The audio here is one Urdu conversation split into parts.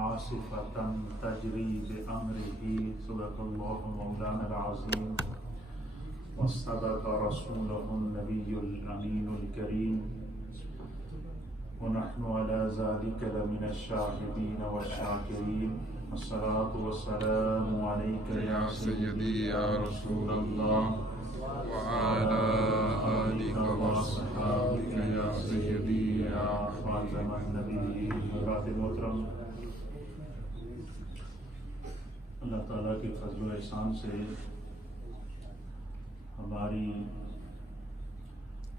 عاصفة تجري بأمره صدق الله مولانا العظيم وصدق رسوله النبي الأمين الكريم ونحن على ذلك لمن الشاهدين والشاكرين الصلاة والسلام عليك يا سيدي يا رسول الله وعلى آلك وصحابك يا سيدي يا خاتم النبيين حضرات محترم، اللہ تعالیٰ کے فضل و احسان سے ہماری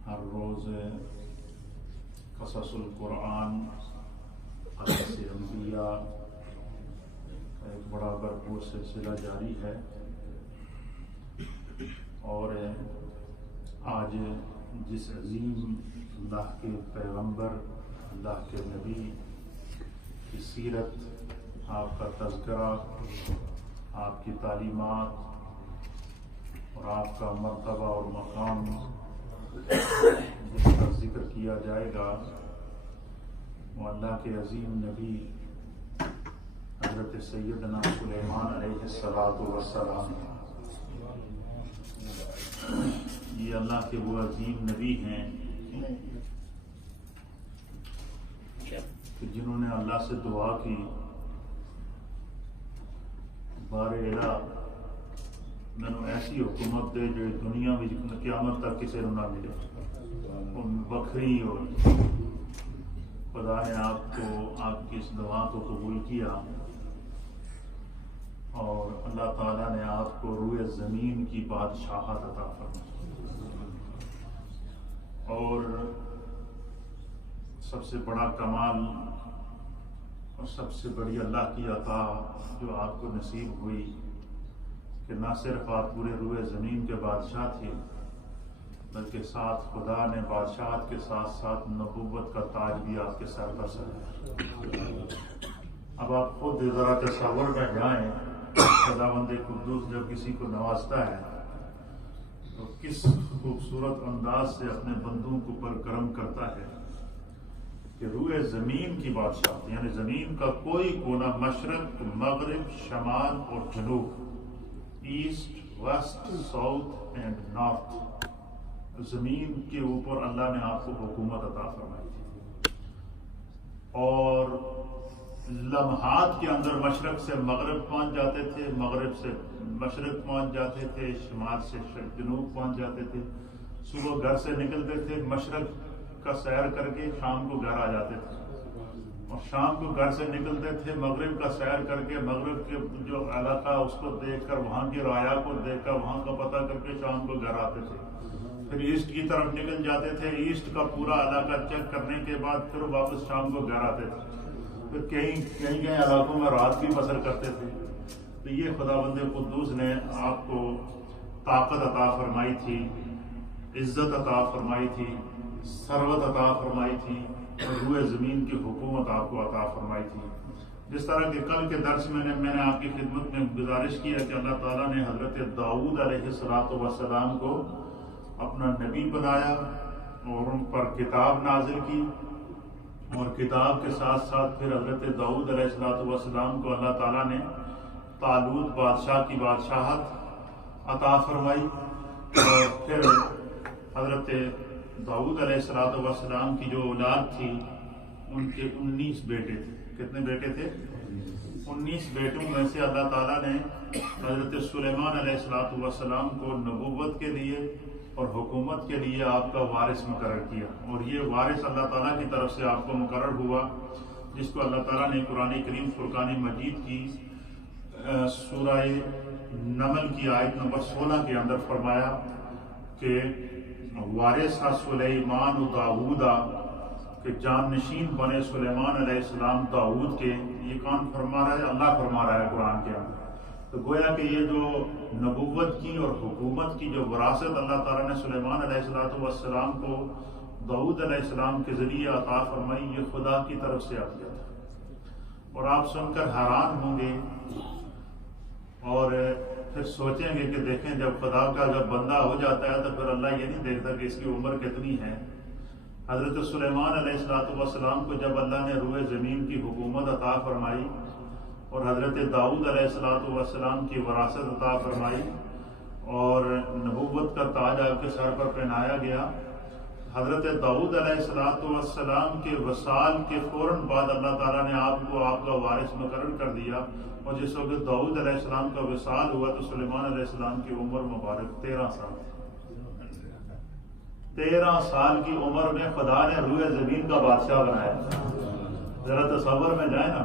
ہر روز قصص القرآن قصص انبیاء کا ایک بڑا بھرپور سلسلہ جاری ہے، اور آج جس عظیم اللہ کے پیغمبر اللہ کے نبی کی سیرت، آپ کا تذکرہ، آپ کی تعلیمات اور آپ کا مرتبہ اور مقام جس کا ذکر کیا جائے گا، وہ اللہ کے عظیم نبی حضرت سیدنا سلیمان علیہ السلام ہیں۔ یہ اللہ کے وہ عظیم نبی ہیں کہ جنہوں نے اللہ سے دعا کی، بارے الہ مینوں ایسی حکومت دے جو دنیا میں قیامت تک کسی نوں نہ ملے، بکھری ہو۔ خدا نے آپ کی اس دعا کو قبول کیا اور اللہ تعالیٰ نے آپ کو روئے زمین کی بادشاہت عطا فرمائی، اور سب سے بڑا کمال اور سب سے بڑی اللہ کی عطا جو آپ کو نصیب ہوئی کہ نہ صرف آپ پورے روئے زمین کے بادشاہ تھے، بلکہ ساتھ خدا نے بادشاہت کے ساتھ ساتھ نبوت کا تاج بھی آپ کے سر پر سجایا۔ اب آپ خود ذرا تصور میں جائیں، خداوند قدوس جب کسی کو نوازتا ہے تو کس خوبصورت انداز سے اپنے بندوں کو پر کرم کرتا ہے کہ روئے زمین کی بادشاہت، یعنی زمین کا کوئی کونا، مشرق، مغرب، شمال اور جنوب، east, west, south and north, زمین کے اوپر اللہ نے آپ کو حکومت عطا فرمائی تھی، اور لمحات کے اندر مشرق سے مغرب پہنچ جاتے تھے، مغرب سے مشرق پہنچ جاتے تھے، شمال سے جنوب پہنچ جاتے تھے، صبح گھر سے نکلتے تھے، مشرق کا سیر کر کے شام کو گھر آ جاتے تھے، اور شام کو گھر سے نکلتے تھے، مغرب کا سیر کر کے مغرب کے جو علاقہ اس کو دیکھ کر، وہاں کی رعایا کو دیکھ کر، وہاں کا پتہ کر کے شام کو گھر آتے تھے، پھر ایسٹ کی طرف نکل جاتے تھے، ایسٹ کا پورا علاقہ چیک کرنے کے بعد پھر واپس شام کو گھر آتے تھے، پھر کئی علاقوں میں رات بھی بسر کرتے تھے۔ تو یہ خداوند قدوس نے آپ کو طاقت عطا فرمائی تھی، عزت عطا فرمائی تھی، ثروت عطا فرمائی تھی، اور روئے زمین کی حکومت آپ کو عطا فرمائی تھی۔ جس طرح کہ کل کے درس میں نے آپ کی خدمت میں گزارش کیا کہ اللہ تعالیٰ نے حضرت داؤد علیہ السلام کو اپنا نبی بنایا اور ان پر کتاب نازل کی، اور کتاب کے ساتھ ساتھ پھر حضرت داؤد علیہ السلام کو اللہ تعالیٰ نے طالوت بادشاہ کی بادشاہت عطا فرمائی، اور پھر حضرت داؤد علیہ السلام کی جو اولاد تھی ان کے 19 بیٹے تھے۔ کتنے بیٹے تھے؟ 19 بیٹوں میں سے اللہ تعالیٰ نے حضرت سلیمان علیہ السلام کو نبوت کے لیے اور حکومت کے لیے آپ کا وارث مقرر کیا، اور یہ وارث اللہ تعالیٰ کی طرف سے آپ کو مقرر ہوا، جس کو اللہ تعالیٰ نے قرآن کریم فرقان مجید کی سورہ نمل کی آیت نمبر 16 کے اندر فرمایا کہ وارث سلیمان داؤدا، کہ جانشین بنے سلیمان علیہ السلام داؤد کے۔ یہ کون فرما رہا ہے؟ اللہ فرما رہا ہے قرآن کے اندر۔ تو گویا کہ یہ جو نبوت کی اور حکومت کی جو وراثت اللہ تعالیٰ نے سلیمان علیہ السلام کو داؤد علیہ السلام کے ذریعے عطا فرمائی، یہ خدا کی طرف سے عطیہ تھا۔ اور آپ سن کر حیران ہوں گے اور پھر سوچیں گے کہ دیکھیں جب خدا کا جب بندہ ہو جاتا ہے تو پھر اللہ یہ نہیں دیکھتا کہ اس کی عمر کتنی ہے، حضرت سلیمان علیہ السلام کو جب اللہ نے روئے زمین کی حکومت عطا فرمائی اور حضرت داؤد علیہ السلام کی وراثت عطا فرمائی اور نبوت کا تاج آپ کے سر پر پہنایا گیا، حضرت داؤد علیہ السلام کے وصال کے فوراً بعد اللہ تعالیٰ نے آپ کو آپ کا وارث مقرر کر دیا، اور جس وقت داؤد علیہ السلام کا وصال ہوا تو سلیمان علیہ السلام کی عمر مبارک 13 سال 13 سال کی عمر میں خدا نے روئے زمین کا بادشاہ بنایا۔ ذرا تصور میں جائے نا،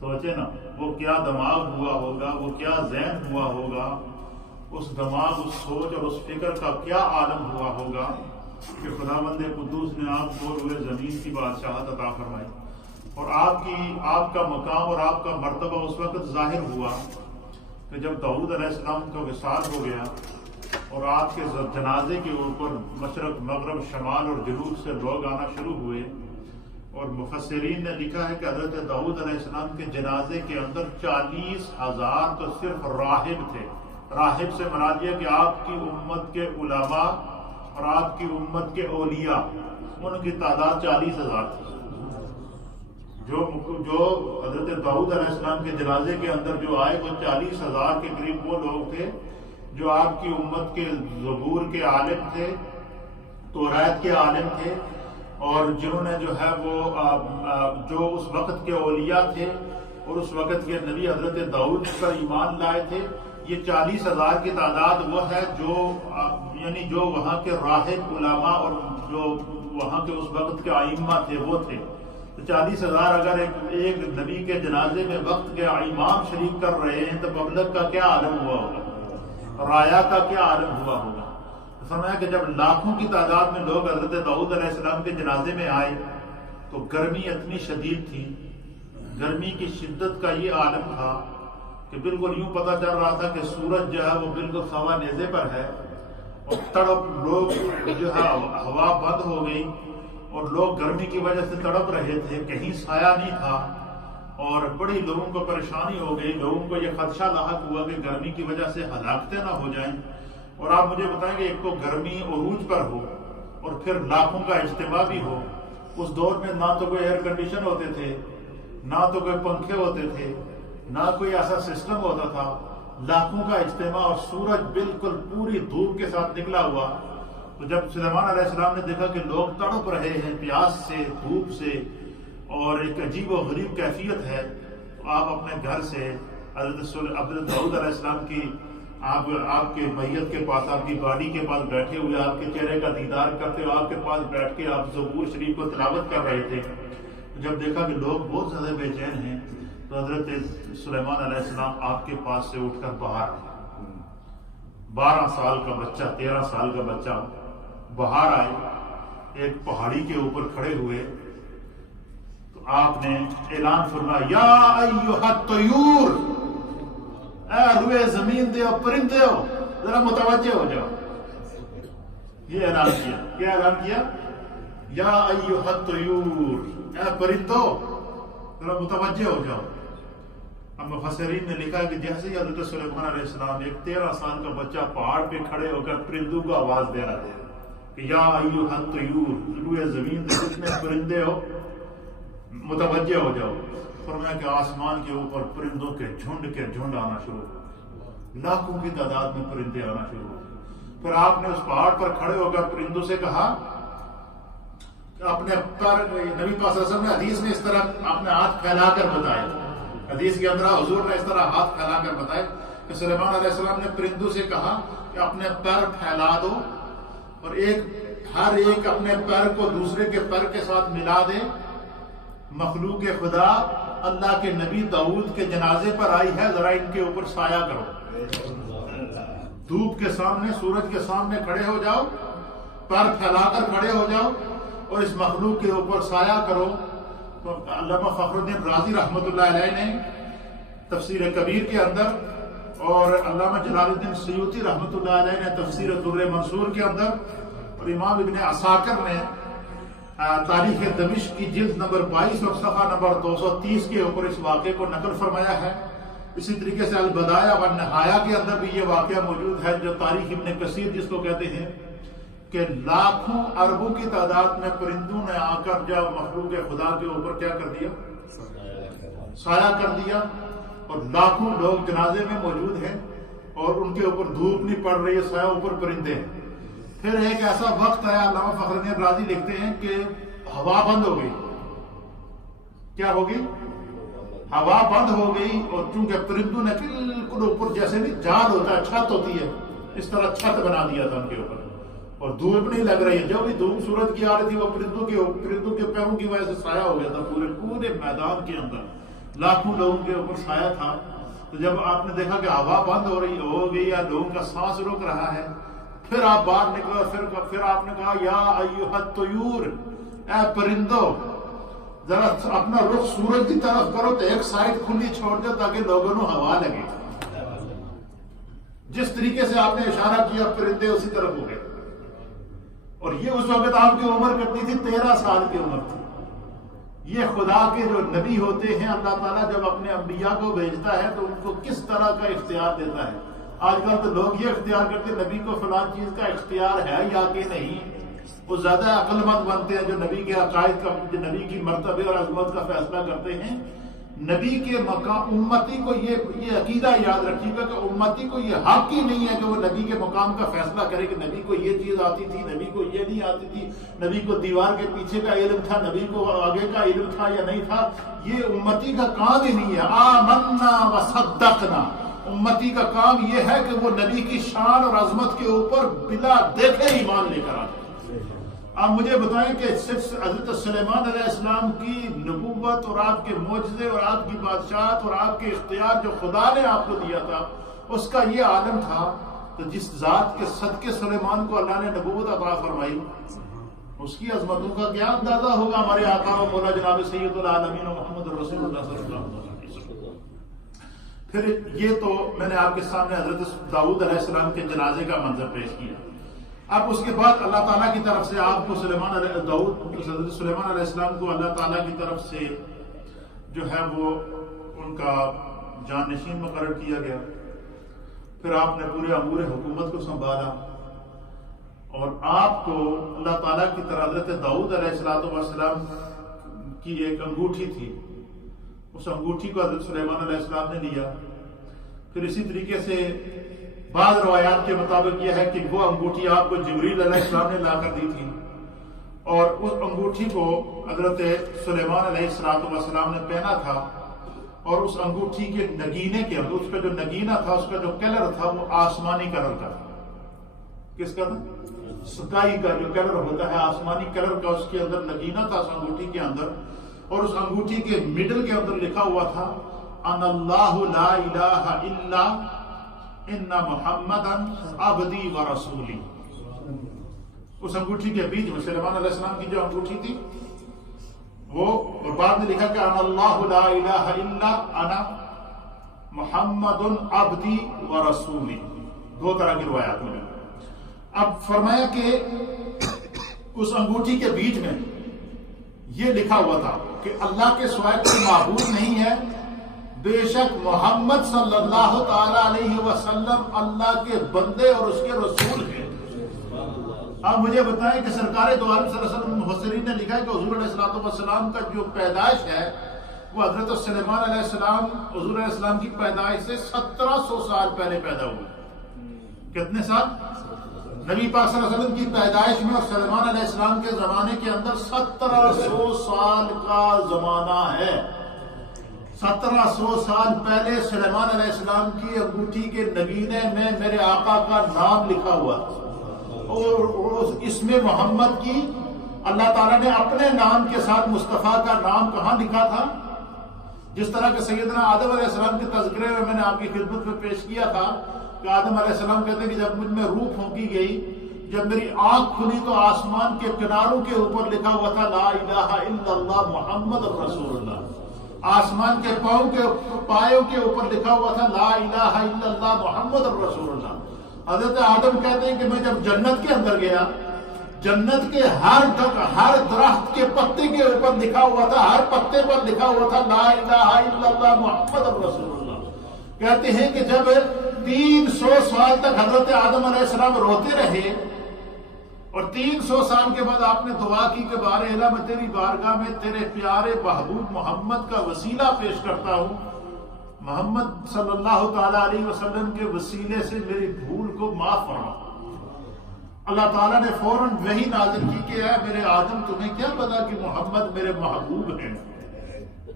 سوچے نا وہ کیا دماغ ہوا ہوگا، وہ کیا ذہن ہوا ہوگا، اس دماغ، اس سوچ اور اس فکر کا کیا عالم ہوا ہوگا کہ خداوند قدوس نے آپ کو روئے زمین کی بادشاہت عطا فرمائی، اور آپ کا مقام اور آپ کا مرتبہ اس وقت ظاہر ہوا کہ جب داؤد علیہ السلام کا وصال ہو گیا اور آپ کے جنازے کے اوپر مشرق مغرب شمال اور جنوب سے لوگ آنا شروع ہوئے، اور مفسرین نے لکھا ہے کہ حضرت داؤد علیہ السلام کے جنازے کے اندر 40,000 تو صرف راہب تھے۔ راہب سے مراد یہ کہ آپ کی امت کے علماء اور آپ کی امت کے اولیاء، ان کی تعداد 40,000 تھی۔ جو حضرت داؤد علیہ السلام کے جنازے کے اندر جو آئے وہ 40,000 کے قریب وہ لوگ تھے جو آپ کی امت کے زبور کے عالم تھے، توریت کے عالم تھے، اور جنہوں نے جو ہے وہ جو اس وقت کے اولیاء تھے اور اس وقت کے نبی حضرت داؤد پر ایمان لائے تھے۔ یہ 40,000 کی تعداد وہ ہے جو وہاں کے راہب علماء اور جو وہاں کے اس وقت کے ائمہ تھے وہ تھے۔ تو 40,000 اگر ایک نبی کے جنازے میں وقت کے امام شریک کر رہے ہیں تو پبلک کا کیا عالم ہوا ہوگا، رایا کا کیا عالم ہوا ہوگا۔ فرمایا کہ جب لاکھوں کی تعداد میں لوگ حضرت داؤد علیہ السلام کے جنازے میں آئے تو گرمی اتنی شدید تھی، گرمی کی شدت کا یہ عالم تھا کہ بالکل یوں پتہ چل رہا تھا کہ سورج جو ہے وہ بالکل خوا نیزے پر ہے، اور تڑپ لوگ جو ہے ہوا بند ہو گئی اور لوگ گرمی کی وجہ سے تڑپ رہے تھے، کہیں سایہ نہیں تھا، اور بڑی لوگوں کو پریشانی ہو گئی۔ لوگوں کو یہ خدشہ لاحق ہوا کہ گرمی کی وجہ سے ہلاکتیں نہ ہو جائیں۔ اور آپ مجھے بتائیں کہ ایک تو گرمی عروج پر ہو اور پھر لاکھوں کا اجتماع بھی ہو۔ اس دور میں نہ تو کوئی ایئر کنڈیشن ہوتے تھے، نہ تو کوئی پنکھے ہوتے تھے، نہ کوئی ایسا سسٹم ہوتا تھا، لاکھوں کا اجتماع اور سورج بالکل پوری دھوپ کے ساتھ نکلا ہوا۔ تو جب سلیمان علیہ السلام نے دیکھا کہ لوگ تڑپ رہے ہیں پیاس سے، دھوپ سے، اور ایک عجیب و غریب کیفیت ہے، تو آپ اپنے گھر سے حضرت داؤد علیہ السلام کی آپ کے میت کے پاس، آپ کی باڈی کے پاس بیٹھے ہوئے آپ کے چہرے کا دیدار کرتے ہوئے آپ کے پاس بیٹھ کے آپ زبور شریف کو تلاوت کر رہے تھے۔ جب دیکھا کہ لوگ بہت زیادہ بے چین ہیں تو حضرت سلیمان علیہ السلام آپ کے پاس سے اٹھ کر باہر آئے۔ 12 سال کا بچہ، 13 سال کا بچہ باہر آئے، ایک پہاڑی کے اوپر کھڑے ہوئے تو آپ نے اعلان فرمایا، یا ایھا الطیور، اے روئے زمین دے پرندے ہو، ذرا متوجہ ہو جاؤ۔ یہ اعلان کیا، کیا اعلان کیا؟ یا ایھا الطیور، اے پرندو ذرا متوجہ ہو جاؤ۔ اب مفسرین نے لکھا کہ جیسے ہی حضرت سلیمان علیہ السلام ایک 13 سال کا بچہ پہاڑ پہ کھڑے ہو کر پرندوں کو آواز دے رہا تھا کہ یا ایھا الطیور، روئے زمین دے جتنے پرندے ہو متوجہ ہو جاؤ۔ فرمایا کہ آسمان کے اوپر پرندوں کے جھنڈ آنا شروع ہو، لاکھوں کی تعداد میں پرندے آنا شروع ہو۔ پھر آپ نے اس پہاڑ پر کھڑے ہو کر پرندوں سے کہا کہ اپنے پر، نبی پاک صلی اللہ علیہ وسلم نے حدیث میں اس طرح اپنے ہاتھ پھیلا کر بتایا، حدیث کے اندر حضور نے اس طرح ہاتھ پھیلا کر بتایا کہ سلیمان علیہ السلام نے پرندوں سے کہا کہ اپنے پر پھیلا دو اور ہر ایک اپنے پر کو دوسرے کے پر کے ساتھ ملا دے۔ مخلوق خدا اللہ کے نبی داؤد کے جنازے پر آئی ہے، ذرا ان کے اوپر سایہ کرو۔ دھوپ کے سامنے، سورج کے سامنے کھڑے ہو جاؤ، پر پھیلا کر کھڑے ہو جاؤ اور اس مخلوق کے اوپر سایہ کرو۔ تو علامہ فخر الدین رازی رحمۃ اللہ علیہ نے تفسیر کبیر کے اندر، اور علامہ جلال الدین سیوطی رحمۃ اللہ علیہ نے تفسیر در منصور کے اندر، اور امام ابن عساکر نے تاریخ دمشق کی جلد نمبر 22 اور صفحہ نمبر 230 کے اوپر اس واقعے کو نقل فرمایا ہے۔ اسی طریقے سے البدایہ والنہایہ کے اندر بھی یہ واقعہ موجود ہے، جو تاریخ ابن کثیر جس کو کہتے ہیں، کہ لاکھوں اربوں کی تعداد میں پرندوں نے آ کر جب مخلوق خدا کے اوپر کیا کر دیا؟ سایہ کر دیا. اور لاکھوں لوگ جنازے میں موجود ہیں اور ان کے اوپر دھوپ نہیں پڑ رہی ہے، سایہ اوپر پرندے ہیں. پھر ایک ایسا وقت آیا، علامہ فخر الدین رازی لکھتے ہیں کہ ہوا بند ہو گئی. کیا ہوگی؟ ہوا بند ہو گئی، اور چونکہ پرندوں نے بالکل اوپر جیسے نہیں جال ہوتا ہے، چھت ہوتی ہے، اس طرح چھت بنا دیا تھا ان کے اوپر، اور دھوپ نہیں لگ رہی ہے. جو بھی دھوپ سورج کی آ رہی تھی وہ پرندوں کے پیروں کی وجہ سے سایہ ہو گیا تھا. پورے میدان کے اندر لاکھوں لوگوں کے اوپر سایہ تھا. تو جب آپ نے دیکھا کہ ہوا بند ہو گئی یا لوگوں کا سانس رک رہا ہے، پھر آپ باہر نکلے، پھر آپ نے کہا یا ایھا الطیور، اے پرندو ذرا اپنا رخ سورج کی طرف کرو، تو ایک سائڈ کھلی چھوڑ دو تاکہ لوگوں کو ہوا لگے. جس طریقے سے آپ نے اشارہ کیا پرندے اسی طرف ہو گئے. اور یہ اس وقت آپ کی عمر کتنی تھی؟ 13 سال کی عمر تھی. یہ خدا کے جو نبی ہوتے ہیں، اللہ تعالیٰ جب اپنے انبیاء کو بھیجتا ہے تو ان کو کس طرح کا اختیار دیتا ہے. آج کل تو لوگ یہ اختیار کرتے ہیں نبی کو فلاں چیز کا اختیار ہے یا کہ نہیں. وہ زیادہ عقل مند بنتے ہیں جو نبی کے عقائد کا، جو نبی کی مرتبے اور عظمت کا فیصلہ کرتے ہیں. نبی کے مقام، امتی کو یہ عقیدہ یاد رکھیے گا کہ امتی کو یہ حق ہی نہیں ہے کہ وہ نبی کے مقام کا فیصلہ کرے کہ نبی کو یہ چیز آتی تھی، نبی کو یہ نہیں آتی تھی، نبی کو دیوار کے پیچھے کا علم تھا، نبی کو آگے کا علم تھا یا نہیں تھا. یہ امتی کا کام ہی نہیں ہے. آمنا وصدقنا، امتی کا کام یہ ہے کہ وہ نبی کی شان اور عظمت کے اوپر بلا دیکھے ایمان لے کر آتے. آپ مجھے بتائیں کہ صرف حضرت سلیمان علیہ السلام کی نبوت اور آپ کے معجزے اور آپ کی بادشاہت اور آپ کے اختیار جو خدا نے آپ کو دیا تھا، اس کا یہ عالم تھا. تو جس ذات کے صدقے سلیمان کو اللہ نے نبوت عطا فرمائی، اس کی عظمتوں کا کیا اندازہ ہوگا ہمارے آقا و مولا جناب سید العالمین و محمد رسول اللہ صلی اللہ علیہ وسلم. پھر یہ تو میں نے آپ کے سامنے حضرت داؤد علیہ السلام کے جنازے کا منظر پیش کیا. اب اس کے بعد اللہ تعالیٰ کی طرف سے آپ کو سلیمان علیہ السلام کو اللہ تعالیٰ کی طرف سے جو ہے وہ ان کا جانشین مقرر کیا گیا. پھر آپ نے پورے امور حکومت کو سنبھالا، اور آپ کو اللہ تعالیٰ کی طرف حضرت داؤد علیہ السلام کی ایک انگوٹھی تھی، اس انگوٹھی کو حضرت سلیمان علیہ السلام نے لیا. پھر اسی طریقے سے بعض روایات کے مطابق یہ ہے کہ وہ انگوٹھی آپ کو جبریل علیہ السلام نے لا کر دی تھی، اور اس انگوٹھی کو حضرت سلیمان علیہ السلام نے پہنا تھا. اور اس انگوٹھی کے نگینے کے اندر، اس کا جو نگینہ تھا، اس کا جو کلر تھا، وہ آسمانی کلر کا تھا. کس کا تھا؟ سکائی کا جو کلر ہوتا ہے، آسمانی کلر کا اس کے اندر نگینہ تھا اس انگوٹھی کے اندر. اور اس انگوٹھی کے مڈل کے اندر لکھا ہوا تھا ان اللہ لا الہ الا ان محمدن عبدی و رسولی. اس انگوٹھی کے بیچ میں سلیمان علیہ السلام کی جو انگوٹھی تھی وہ، اور بعد میں لکھا کہ ان اللہ لا الہ الا انا محمد عبدی و رسولی. دو طرح کی روایات میں. اب فرمایا کہ اس انگوٹھی کے بیچ میں یہ لکھا ہوا تھا کہ اللہ کے سوائے کوئی معبود نہیں ہے، بے شک محمد صلی اللہ تعالی علیہ وسلم اللہ کے بندے اور اس کے رسول ہیں. آپ مجھے بتائیں کہ سرکار دو عالم صلی اللہ علیہ وسلم مفسرین نے لکھا ہے کہ حضور علیہ السلام کا جو پیدائش ہے وہ حضرت سلیمان علیہ السلام، حضور علیہ السلام کی پیدائش سے 1700 سال پہلے پیدا ہوئے. کتنے سال؟ نبی پاک صلی اللہ علیہ وسلم کی پیدائش میں اور سلیمان علیہ السلام کے زمانے کے اندر 1700 سال کا زمانہ ہے. 1700 سال پہلے سلیمان علیہ السلام کی انگوٹھی کے نگینے میں میرے آقا کا نام لکھا ہوا، اور اس میں محمد کی اللہ تعالیٰ نے اپنے نام کے ساتھ مصطفیٰ کا نام کہاں لکھا تھا؟ جس طرح کہ سیدنا آدم علیہ السلام کے تذکرے میں نے آپ کی خدمت میں پیش کیا تھا کہ آدم علیہ السلام کہتے ہیں کہ جب مجھ میں روح پھونکی گئی، جب میری آنکھ کھلی تو آسمان کے کناروں کے اوپر لکھا ہوا تھا لا الہ الا اللہ محمد رسول اللہ. آسمان کے پایوں کے اوپر لکھا ہوا تھا لا الہ الا اللہ محمد رسول اللہ. حضرت آدم کہتے ہیں کہ میں جب جنت کے اندر گیا، جنت کے ہر درخت کے پتے کے اوپر لکھا ہوا تھا، ہر پتے پر لکھا ہوا تھا لا الہ الا اللہ محمد رسول اللہ. کہتے ہیں کہ جب 300 سال تک حضرت آدم علیہ السلام روتے رہے اور 300 سال کے بعد آپ نے دعا کی کہ بار الہ میں تیری بارگاہ میں تیرے پیارے محبوب محمد کا وسیلہ پیش کرتا ہوں، محمد صلی اللہ تعالیٰ علیہ وسلم کے وسیلے سے میری بھول کو معاف فرما۔ اللہ تعالیٰ نے فوراً وحی نازل کی کہ اے میرے آدم تمہیں کیا پتا کہ محمد میرے محبوب ہیں؟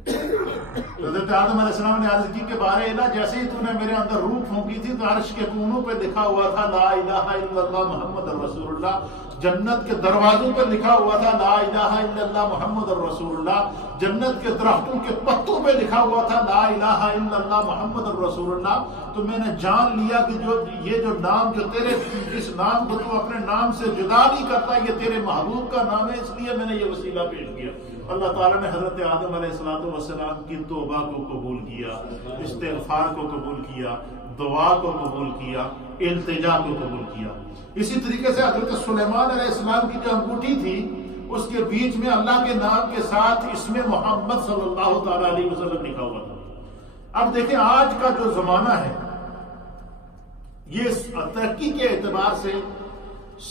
حضرت آدم علیہ السلام نے عرض کی کہ بار الہ جیسے ہی تو نے میرے اندر روح پھونکی تھی تو عرش کے کونوں پہ لکھا ہوا تھا لا الہ الا اللہ محمد رسول اللہ، جنت کے دروازوں پر لکھا ہوا تھا لا الہ الا اللہ محمد رسول اللہ، جنت کے درختوں کے پتوں پہ لکھا ہوا تھا لا الہ الا اللہ محمد رسول اللہ۔ تو میں نے جان لیا کہ یہ جو نام جو تیرے اس نام کو تو اپنے نام سے جدا نہیں کرتا، یہ تیرے محبوب کا نام ہے، اس لیے میں نے یہ وسیلہ پیش کیا۔ اللہ تعالیٰ نے حضرت آدم علیہ السلام کی توبہ کو قبول کیا، استغفار کو قبول کیا، دعا کو قبول کیا، التجا کو قبول کیا۔ اسی طریقے سے حضرت سلیمان علیہ السلام کی جو انگوٹھی تھی اس کے بیچ میں اللہ کے نام کے ساتھ اسم محمد صلی اللہ تعالیٰ علیہ وسلم لکھا ہوا تھا۔ اب دیکھیں آج کا جو زمانہ ہے یہ ترقی کے اعتبار سے،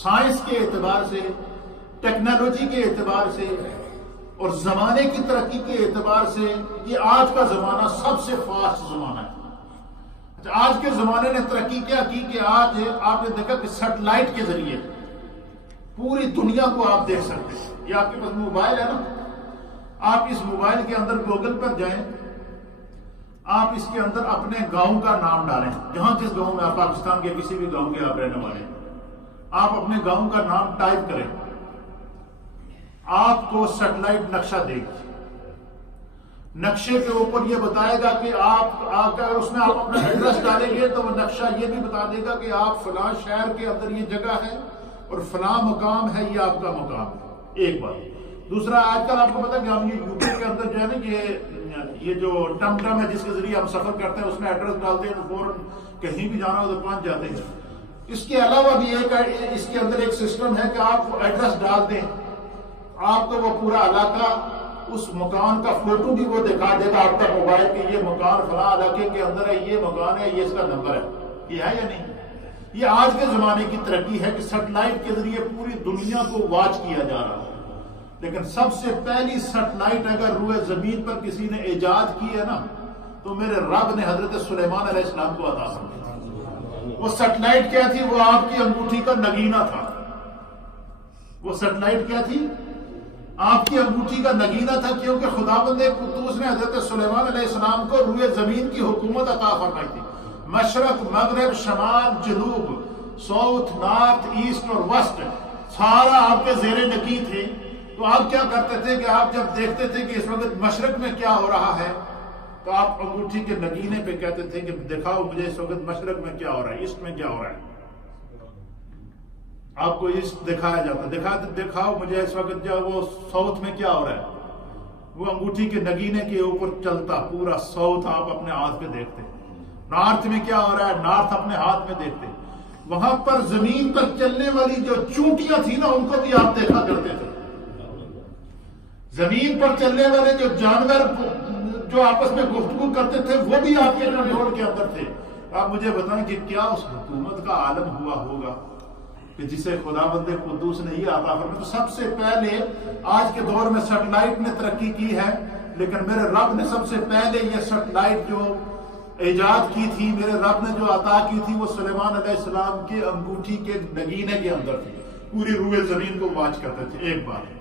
سائنس کے اعتبار سے، ٹیکنالوجی کے اعتبار سے اور زمانے کی ترقی کے اعتبار سے یہ آج کا زمانہ سب سے فاسٹ زمانہ ہے۔ آج کے زمانے نے ترقی کیا کی کہ آج آپ نے دیکھا کہ سیٹلائٹ کے ذریعے پوری دنیا کو آپ دیکھ سکتے ہیں۔ یہ آپ کے پاس موبائل ہے نا، آپ اس موبائل کے اندر گوگل پر جائیں، آپ اس کے اندر اپنے گاؤں کا نام ڈالیں، جہاں جس گاؤں میں آپ پاکستان کے کسی بھی گاؤں کے آپ رہنے والے ہیں، آپ اپنے گاؤں کا نام ٹائپ کریں، آپ کو سیٹلائٹ نقشہ دے گی۔ نقشے کے اوپر یہ بتائے گا کہ آپ اس میں آپ اپنا ایڈریس ڈالیں گے تو وہ نقشہ یہ بھی بتا دے گا کہ آپ فلاں شہر کے اندر یہ جگہ ہے اور فلاں مقام ہے، یہ آپ کا مقام ہے۔ ایک بات۔ دوسرا، آج کل آپ کو پتا کہ ہم یہ یو پی کے اندر جو ہے نا یہ جو ٹم ٹم ہے جس کے ذریعے ہم سفر کرتے ہیں اس میں ایڈریس ڈالتے ہیں تو فوراً کہیں بھی جانا ہو تو پہنچ جاتے ہیں۔ اس کے علاوہ بھی اس کے اندر ایک سسٹم ہے کہ آپ ایڈریس ڈال دیں، آپ کو وہ پورا علاقہ اس مکان کا فوٹو بھی وہ دکھا دے گا آپ کا موبائل کہ یہ مکان فلاں علاقے کے اندر ہے، یہ مکان ہے، یہ اس کا نمبر ہے۔ یہ ہے یا نہیں؟ یہ آج کے زمانے کی ترقی ہے کہ سیٹلائٹ کے ذریعے پوری دنیا کو واچ کیا جا رہا ہے۔ لیکن سب سے پہلی سیٹلائٹ اگر روئے زمین پر کسی نے ایجاد کی ہے نا تو میرے رب نے حضرت سلیمان علیہ السلام کو عطا فرمائی۔ وہ سیٹلائٹ کیا تھی؟ وہ آپ کی انگوٹھی کا نگینہ تھا۔ وہ سیٹلائٹ کیا تھی؟ آپ کی انگوٹھی کا نگینہ تھا، کیونکہ خداوند قدوس نے حضرت سلیمان علیہ السلام کو روئے زمین کی حکومت عطا فرمائی تھی۔ مشرق، مغرب، شمال، جنوب، ساؤتھ، نارتھ، ایسٹ اور ویسٹ سارا آپ کے زیر نگی تھے۔ تو آپ کیا کرتے تھے کہ آپ جب دیکھتے تھے کہ اس وقت مشرق میں کیا ہو رہا ہے تو آپ انگوٹھی کے نگینے پہ کہتے تھے کہ دکھاؤ مجھے اس وقت مشرق میں کیا ہو رہا ہے، ایسٹ میں کیا ہو رہا ہے۔ آپ کو ایسٹ دکھایا جاتا، دکھاؤ مجھے اس وقت جو وہ ساؤتھ میں کیا ہو رہا ہے۔ وہ انگوٹھی کے نگینے کے اوپر چلتا پورا ساؤتھ آپ اپنے ہاتھ پہ دیکھتے۔ نارتھ میں کیا ہو رہا ہے، نارتھ اپنے ہاتھ میں دیکھتے۔ وہاں پر زمین پر چلنے والی جو چونٹیاں تھی نا ان کو بھی آپ دیکھا کرتے تھے۔ زمین پر چلنے والے جو جانور جو آپس میں گفتگو کرتے تھے وہ بھی آپ کے کنٹرول کے اندر تھے۔ آپ مجھے بتائیں کہ کیا اس حکومت کا عالم ہوا ہوگا کہ جسے خداوند قدوس نے یہ عطا فرمایا۔ تو سب سے پہلے آج کے دور میں سیٹلائٹ نے ترقی کی ہے، لیکن میرے رب نے سب سے پہلے یہ سیٹلائٹ جو ایجاد کی تھی، میرے رب نے جو عطا کی تھی وہ سلیمان علیہ السلام کے انگوٹھی کے نگینے کے اندر تھی، پوری روئے زمین کو واچ کرتے تھے۔ ایک بات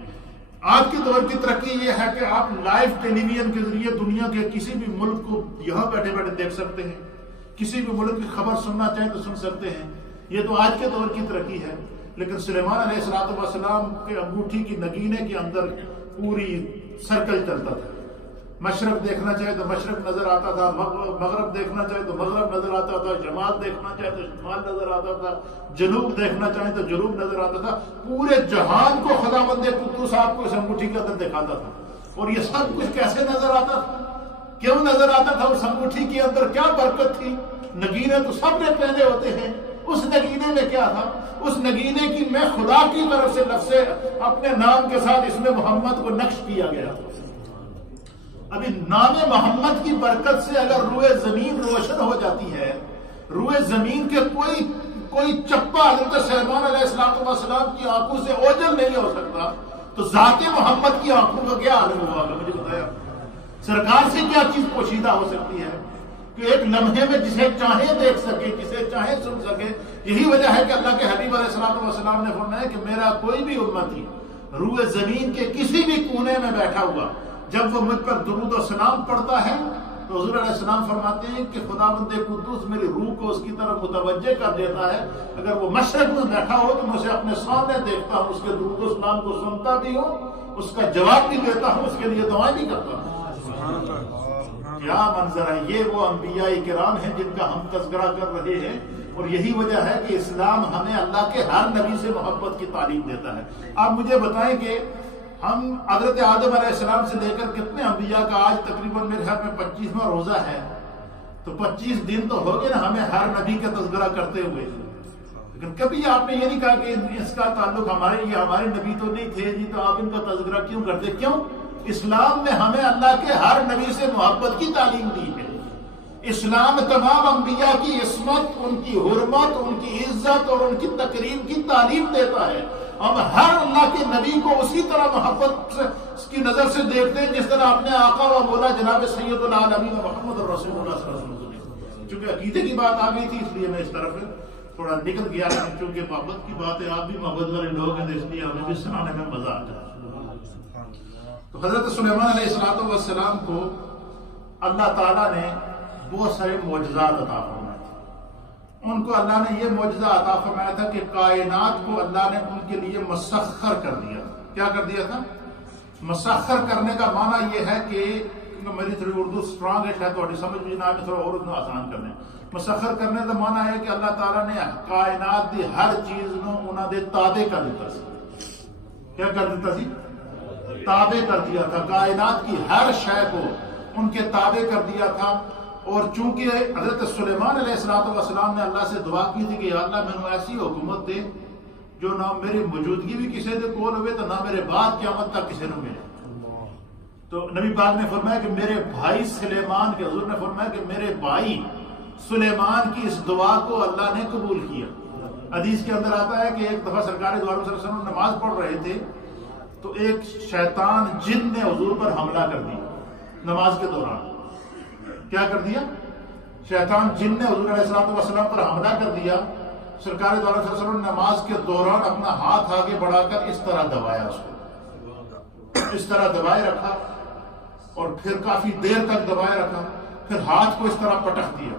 آج کے دور کی ترقی یہ ہے کہ آپ لائیو ٹیلی ویژن کے ذریعے دنیا کے کسی بھی ملک کو یہاں بیٹھے بیٹھے دیکھ سکتے ہیں، کسی بھی ملک کی خبر سننا چاہیں تو سن سکتے ہیں۔ یہ تو آج کے دور کی ترقی ہے، لیکن سلیمان علیہ السلام کے انگوٹھی کی نگینے کے اندر پوری سرکل چلتا تھا۔ مشرق دیکھنا چاہے تو مشرق نظر آتا تھا، مغرب دیکھنا چاہے تو مغرب نظر آتا تھا، شمال دیکھنا چاہے تو شمال نظر آتا تھا، جنوب دیکھنا چاہے تو جنوب نظر آتا تھا۔ پورے جہان کو خداوند قدوس آپ کو اس انگوٹھی کے اندر دکھاتا تھا۔ اور یہ سب کچھ کیسے نظر آتا تھا؟ کیوں نظر آتا تھا؟ اس انگوٹھی کے اندر کیا برکت تھی؟ نگینے تو سب نے پہنے ہوتے ہیں، اس نگینے میں کیا تھا؟ اس نگینے کی میں خدا کی طرف سے لفظ اپنے نام کے ساتھ اس میں محمد کو نقش کیا گیا تھا۔ ابھی نام محمد کی برکت سے اگر روئے زمین روشن ہو جاتی ہے، روئے زمین کے کوئی کوئی چپا حضرت سلیمان علیہ السلام کی آنکھوں سے اوجل نہیں ہو سکتا، تو ذات محمد کی آنکھوں کا کیا عالم ہوا گا؟ مجھے بتایا سرکار سے کیا چیز پوشیدہ ہو سکتی ہے کہ ایک لمحے میں جسے چاہے دیکھ سکے، جسے چاہے سن سکے؟ یہی وجہ ہے کہ اللہ کے حبیب علیہ السلام نے فرمایا کہ میرا کوئی بھی امتی روئے زمین کے کسی بھی کونے میں بیٹھا ہوا جب وہ مجھ پر درود و سلام پڑھتا ہے تو حضور علیہ السلام فرماتے ہیں کہ خداوند قدوس میری روح کو اس کی طرف متوجہ کر دیتا ہے، اگر وہ مشرق میں بیٹھا ہو تو میں اسے اپنے سامنے دیکھتا ہوں، اس کے درود و سلام کو سنتا بھی ہوں، اس کا جواب بھی دیتا ہوں، اس کے لیے دعائیں بھی کرتا ہوں۔ کیا منظر ہے! یہ وہ انبیاء کرام ہیں جن کا ہم تذکرہ کر رہے ہیں، اور یہی وجہ ہے کہ اسلام ہمیں اللہ کے ہر نبی سے محبت کی تعلیم دیتا ہے۔ آپ مجھے بتائیں کہ ہم حضرت آدم علیہ السلام سے لے کر کتنے انبیاء کا آج تقریباً میرے خیال میں 25واں روزہ ہے، تو 25 دن تو ہو گئے نا ہمیں ہر نبی کا تذکرہ کرتے ہوئے، لیکن کبھی آپ نے یہ نہیں کہا کہ اس کا تعلق ہمارے نبی تو نہیں تھے جی، تو آپ ان کا تذکرہ کیوں کرتے؟ کیوں؟ اسلام میں ہمیں اللہ کے ہر نبی سے محبت کی تعلیم دی ہے۔ اسلام تمام انبیاء کی عصمت، ان کی حرمت، ان کی عزت اور ان کی تقریم کی تعلیم دیتا ہے۔ ہم ہر اللہ کے نبی کو اسی طرح محبت کی نظر سے دیکھتے ہیں جس طرح اپنے آقا و مولا جناب سید العالمین محمد رسول اللہ صلی اللہ علیہ وسلم۔ چونکہ عقیدے کی بات آ گئی تھی اس لیے میں اس طرف تھوڑا نکل گیا، چونکہ محبت کی بات ہے، آپ بھی محبت والے لوگ ہیں، اس لیے ہمیں بھی سنانے میں مزہ آتا ہے۔ تو حضرت سلیمان علیہ السلام کو اللہ تعالیٰ نے بہت سارے معجزات عطا فرمائے تھے۔ ان کو اللہ نے یہ معجزہ عطا فرمایا تھا کہ کائنات کو اللہ نے ان کے لیے مسخر کر دیا تھا۔ کیا کر دیا تھا؟ مسخر کرنے کا معنی یہ ہے کہ میری تھوڑی اردو سٹرانگ ہے، شاید تھوڑی سمجھ بھی نہ آئے، تھوڑا اور اردو آسان کرنے۔ مسخر کرنے کا معنی ہے کہ اللہ تعالیٰ نے کائنات دی ہر چیز نو انہاں دے تابع کر دیتا سی۔ کیا کر دیتا سی؟ تابع کر دیا تھا۔ کائنات کی ہر شے کو ان کے تابع کر دیا تھا۔ اور چونکہ حضرت سلیمان علیہ السلام نے اللہ سے دعا کی تھی کہ یا اللہ میں نے ایسی حکومت دے جو نہ میری موجودگی بھی کسی دے کول ہوئے تو نہ میرے بعد قیامت تک کسی نے ملے، تو نبی پاک نے فرمایا کہ میرے بھائی سلیمان کے، حضور نے فرمایا کہ میرے بھائی سلیمان کی اس دعا کو اللہ نے قبول کیا۔ حدیث کے اندر آتا ہے کہ ایک دفعہ سرکار دو عالم صلی اللہ علیہ وسلم نماز پڑھ رہے تھے تو ایک شیطان جن نے حضور پر حملہ کر دیا نماز کے دوران۔ کیا کر دیا؟ شیطان جن نے حضور علیہ السلام پر حملہ کر دیا۔ سرکار دو عالم صلی اللہ علیہ وسلم نے نماز کے دوران اپنا ہاتھ آگے بڑھا کر اس طرح دبایا، اس کو اس طرح دبائے رکھا، اور پھر کافی دیر تک دبائے رکھا، پھر ہاتھ کو اس طرح پٹک دیا۔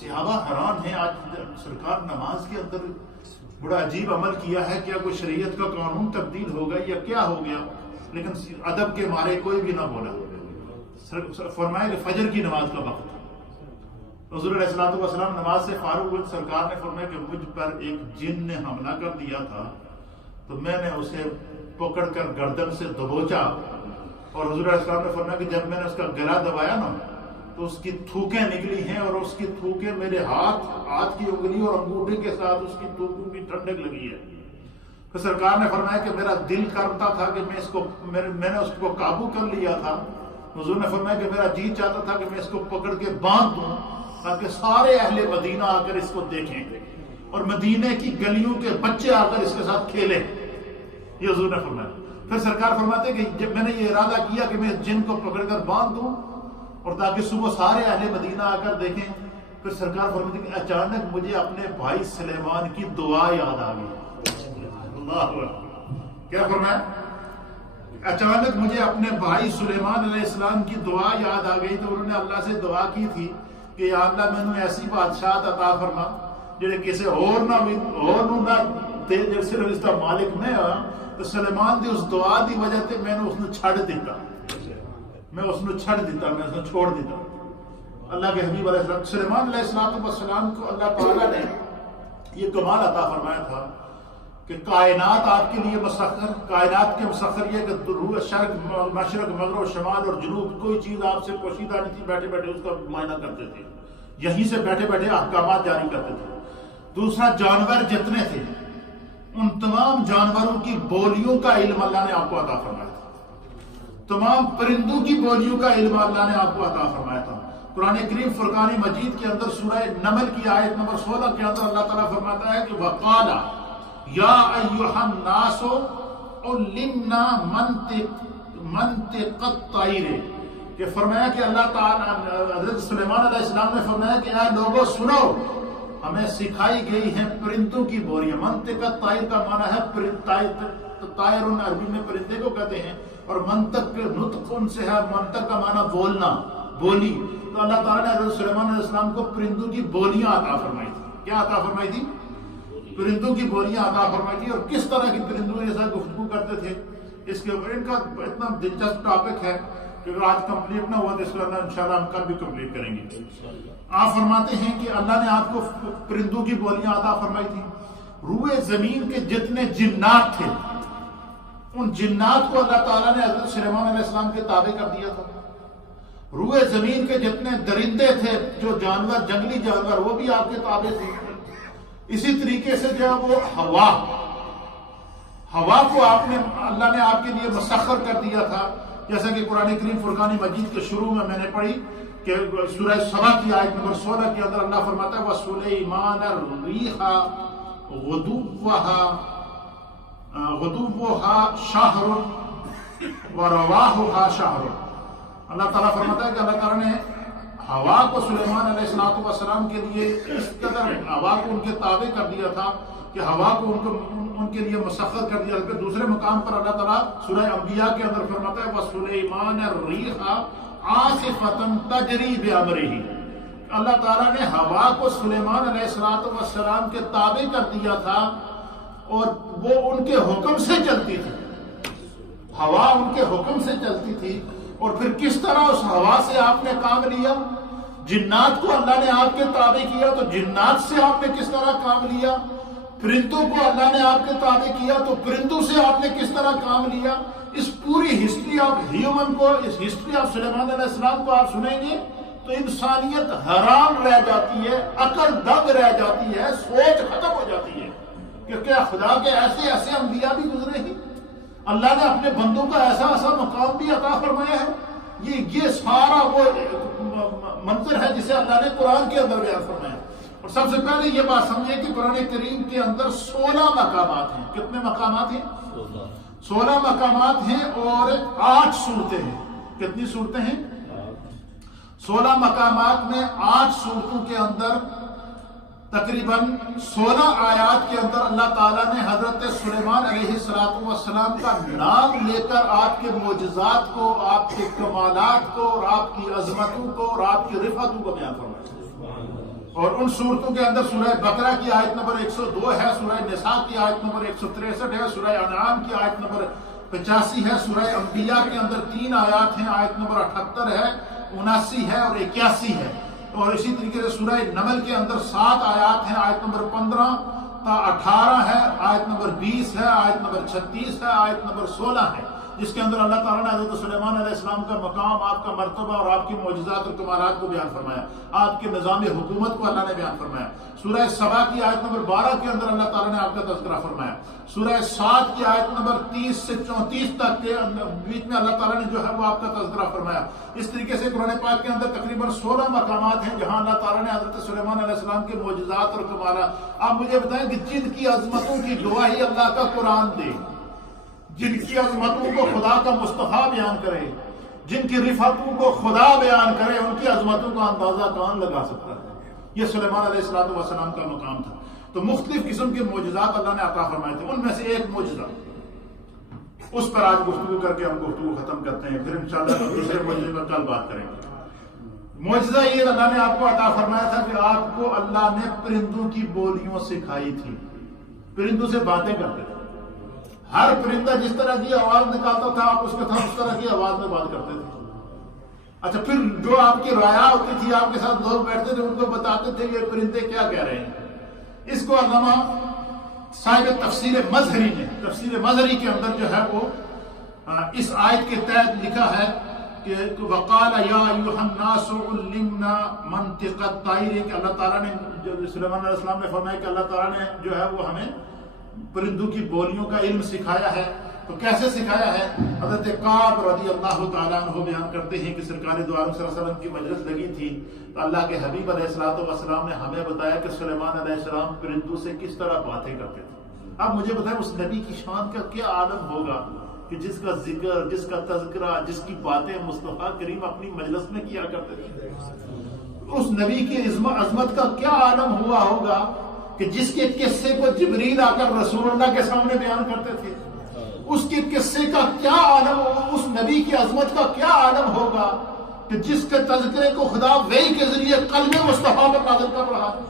صحابہ حیران ہیں، آج سرکار نماز کے اندر بڑا عجیب عمل کیا ہے، کیا کوئی شریعت کا قانون تبدیل ہو گیا یا کیا ہو گیا؟ لیکن ادب کے مارے کوئی بھی نہ بولا۔ فرمایا کہ فجر کی نماز کا وقت، حضور علیہ السلام نماز سے فارغ ہوئے، سرکار نے فرمایا کہ مجھ پر ایک جن نے حملہ کر دیا تھا، تو میں نے اسے پکڑ کر گردن سے دبوچا، اور حضور علیہ السلام نے فرمایا کہ جب میں نے اس کا گلا دبایا نا تو اس کی تھوکیں نکلی ہیں، اور اس کی تھوکیں میرے ہاتھ کی انگلی اور انگوٹھے کے ساتھ اس کی تھوکوں کی ٹھنڈک لگی ہے۔ پھر سرکار نے فرمایا کہ میرا دل کرتا تھا کہ میں نے اس کو قابو کر لیا تھا۔ حضور نے فرمایا کہ میرا جی چاہتا تھا کہ میں اس کو پکڑ کے باندھ دوں تاکہ سارے اہل مدینہ آ کر اس کو دیکھیں اور مدینے کی گلیوں کے بچے آ کر اس کے ساتھ کھیلیں۔ یہ حضور نے فرمایا۔ پھر سرکار فرماتے کہ جب میں نے یہ ارادہ کیا کہ میں جن کو پکڑ کر باندھ دوں اور تاکہ صبح سارے اہل مدینہ آ کر دیکھیں، پھر سرکار فرماتے کہ اچانک مجھے اپنے بھائی سلیمان کی دعا یاد آ گئی۔ اللہ کیا فرمایا؟ اچانک مجھے اپنے بھائی سلیمان علیہ السلام کی دعا یاد آ گئی، تو انہوں نے اللہ سے دعا کی تھی کہ یا اللہ میں نے ایسی بادشاہت عطا فرما جڑے کسی اور نہ دے، جب صرف اس کا مالک میں ہوا۔ تو سلیمان دی اس دعا دی وجہ سے میں نے اس نے چھڑ دیتا، میں اس نے چھوڑ دیتا۔ اللہ کے حبیب علیہ السلام سلیمان علیہ السلام کو اللہ تعالیٰ نے یہ کمال عطا فرمایا تھا کہ کائنات آپ کے لیے مسخر، کائنات کے مسخر یہ کہ روح شرق مشرق مغرب شمال اور جنوب کوئی چیز آپ سے پوشیدہ نہیں تھی، بیٹھے بیٹھے اس کا معائنہ کرتے تھے، یہیں سے بیٹھے بیٹھے احکامات جاری کرتے تھے۔ دوسرا، جانور جتنے تھے ان تمام جانوروں کی بولیوں کا علم اللہ نے آپ کو عطا فرمایا تھا، تمام پرندوں کی بولیوں کا علم اللہ نے آپ کو عطا فرمایا تھا، قرآن کریم فرقان مجید کے اندر سورہ نمل کی آیت نمبر 16 کے اندر اللہ تعالیٰ فرماتا ہے کہ وَقَالَ يَا أَيُّهَا النَّاسُ عُلِّمْنَا مَنْطِقَ الطَّيْرِ، کہ فرمایا کہ اللہ تعالیٰ حضرت سلیمان علیہ السلام نے فرمایا کہ اے لوگوں سنو، ہمیں سکھائی گئی ہیں پرندوں کی بولیاں۔ منطق الطیر کا معنی ہے طائر، عربی میں پرندے کو کہتے ہیں، اور منطق نطق ان سے ہے، منطق کا معنی بولنا، بولی۔ تو اللہ تعالیٰ نے حضرت سلیمان علیہ السلام کو پرندوں کی بولیاں عطا فرمائی تھی۔ کیا عطا فرمائی تھی؟ پرندوں کی بولیاں عطا فرمائی تھی۔ اور کس طرح کی پرندوں کے ساتھ گفتگو کرتے تھے، اس کے اوپر ان کا اتنا دلچسپ ٹاپک ہے کہ اگر آج کمپلیٹ نہ ہوا تو اس کا انشاءاللہ ہم کل بھی کمپلیٹ کریں گے۔ آپ فرماتے ہیں کہ اللہ نے آپ کو پرندوں کی بولیاں عطا فرمائی تھی۔ روئے زمین کے جتنے جنات تھے، ان جنات کو اللہ تعالیٰ نے حضرت سلیمان علیہ السلام کے تابع کر دیا تھا۔ روئے زمین کے جتنے درندے تھے، جو جانور، جنگلی جانور، وہ بھی آپ کے تابع تھے۔ اسی طریقے سے جو ہے وہ ہوا کو اللہ نے آپ کے لیے مسخر کر دیا تھا، جیسا کہ قرآن کریم فرقان مجید کے شروع میں نے پڑھی کہ سورہ سبا کی آیت نمبر 16 کے اندر اللہ فرماتا ہے وَسُلَيْمَانَ الرِّيحَ غُدُوُّهَا شَهْرٌ وَرَوَاحُهَا شَهْرٌ۔ اللہ تعالیٰ فرماتا ہے کہ اللہ تعالیٰ نے ہوا کو سلیمان علیہ السلام کے لیے اس قدر ہوا کو ان کے تابع کر دیا تھا کہ ہوا کو ان کے لیے مسخر کر دیا۔ پھر دوسرے مقام پر اللہ تعالیٰ سورہ انبیاء کے اندر فرماتا ہے وَسُلَيْمَانَ الرِّيحَ عَاصِفَةً تَجْرِي بِأَمْرِهِ۔ اللہ تعالیٰ نے ہوا کو سلیمان علیہ السلام کے تابع کر دیا تھا اور وہ ان کے حکم سے چلتی تھی، ہوا ان کے حکم سے چلتی تھی۔ اور پھر کس طرح اس ہوا سے آپ نے کام لیا؟ جنات کو اللہ نے آپ کے تابع کیا تو جنات سے آپ نے کس طرح کام لیا؟ پرندوں کو اللہ نے آپ کے تابع کیا تو پرندوں سے آپ نے کس طرح کام لیا؟ اس پوری ہسٹری آف ہیومن کو، اس ہسٹری آف سلیمان علیہ السلام کو آپ سنیں گے تو انسانیت حیران رہ جاتی ہے، عقل دنگ رہ جاتی ہے، سوچ ختم ہو جاتی ہے کہ کیا خدا کے ایسے ایسے انبیاء بھی گزرے ہیں؟ اللہ نے اپنے بندوں کا ایسا ایسا مقام بھی عطا فرمایا ہے۔ یہ سارا وہ منظر ہے جسے اللہ نے قرآن کے اندر بیان فرمایا۔ اور سب سے پہلے یہ بات سمجھے کہ قرآن کریم کے اندر 16 مقامات ہیں۔ کتنے مقامات ہیں؟ 16 مقامات ہیں اور 8 صورتیں ہیں۔ کتنی صورتیں ہیں؟ 16 مقامات میں 8 صورتوں کے اندر تقریباً 16 آیات کے اندر اللہ تعالیٰ نے حضرت سلیمان علیہ السلام کا نام لے کر آپ کے معجزات کو، آپ کے کمالات کو، اور آپ کی عظمتوں کو اور آپ کی رفعتوں کو بیان فرمایا۔ اور ان صورتوں کے اندر سورہ بقرہ کی آیت نمبر 102 ہے، سورہ نساء کی آیت نمبر 163 ہے، سورہ انعام کی آیت نمبر 85 ہے، سورہ انبیاء کے اندر 3 آیات ہیں، آیت نمبر 78 ہے، 79 ہے اور 81 ہے۔ اور اسی طریقے سے سورہ نمل کے اندر 7 آیات ہیں، آیت نمبر 15 تا 18 ہے، آیت نمبر 20 ہے، آیت نمبر 36 ہے، آیت نمبر 16 ہے، جس کے اندر اللہ تعالیٰ نے حضرت سلیمان علیہ السلام کا مقام، آپ کا مرتبہ اور آپ کی معجزات اور کمالات کو بیان فرمایا، آپ کے نظام حکومت کو اللہ نے بیان فرمایا۔ سورہ سبا کی آیت نمبر 12 کے اندر اللہ تعالیٰ نے آپ کا تذکرہ فرمایا۔ سورہ 7 کی آیت نمبر 30 سے 34 تک کے بیچ میں اللہ تعالیٰ نے جو ہے وہ آپ کا تذکرہ فرمایا۔ اس طریقے سے قرآن پاک کے اندر تقریباً 16 مقامات ہیں جہاں اللہ تعالیٰ نے حضرت سلیمان علیہ السلام کے معجزات اور کمالات۔ آپ مجھے بتائیں کہ جن کی عظمتوں کی گواہی اللہ کا قرآن دے، جن کی عظمتوں کو خدا کا مصطفیٰ بیان کرے، جن کی رفعتوں کو خدا بیان کرے، ان کی عظمتوں کا اندازہ کون لگا سکتا ہے؟ یہ سلیمان علیہ السلام کا مقام تھا۔ تو مختلف قسم کے معجزات اللہ نے عطا فرمائے تھے، ان میں سے ایک معجزہ، اس پر آج گفتگو کر کے ہم گفتگو ختم کرتے ہیں، پھر انشاءاللہ دوسرے معجزے پر کل بات کریں گے۔ معجزہ یہ اللہ نے آپ کو عطا فرمایا تھا کہ آپ کو اللہ نے پرندوں کی بولیوں سکھائی تھی، پرندوں سے باتیں کرتے تھے۔ ہر پرندہ جس طرح کی آواز نکالتا تھا آپ اس کے ساتھ اس طرح کی آواز میں بات کرتے تھے۔ اچھا، پھر جو آپ کی رایا ہوتی تھی، آپ کے ساتھ لوگ بیٹھتے تھے، ان کو بتاتے تھے یہ پرندے کیا کہہ رہے ہیں۔ اس کو علامہ صاحب تفسیر مظہری نے تفسیر مظہری کے اندر جو ہے وہ اس آیت کے تحت لکھا ہے کہ وقال یا ایھا الناس علمنا منطق الطیر، کہ اللہ تعالیٰ نے جو سلیمان علیہ السلام نے فرمایا کہ اللہ تعالیٰ نے جو ہے وہ ہمیں پرندوں کی بولیوں کا علم سکھایا ہے۔ تو کیسے سکھایا ہے؟ حضرت کعب رضی اللہ تعالیٰ عنہ بیان کرتے ہیں کہ سرکار دو عالم صلی اللہ علیہ وسلم کی مجلس لگی تھی تو اللہ کے حبیب علیہ السلام نے ہمیں بتایا کہ سلیمان علیہ السلام پرندوں سے کس طرح باتیں کرتے تھے۔ اب مجھے بتائیں اس نبی کی شان کا کیا عالم ہوگا کہ جس کا ذکر، جس کا تذکرہ، جس کی باتیں مصطفیٰ کریم اپنی مجلس میں کیا کرتے تھے۔ اس نبی کی عظمت کا کیا عالم ہوا ہوگا کہ جس کے قصے کو جبریل آ کر رسول اللہ کے سامنے بیان کرتے تھے۔ اس کے قصے کا کیا عالم ہوگا، اس نبی کی عظمت کا کیا عالم ہوگا کہ جس کے تذکرے کو خدا وحی کے ذریعے قلب مصطفیٰ پر نازل کر رہا ہے۔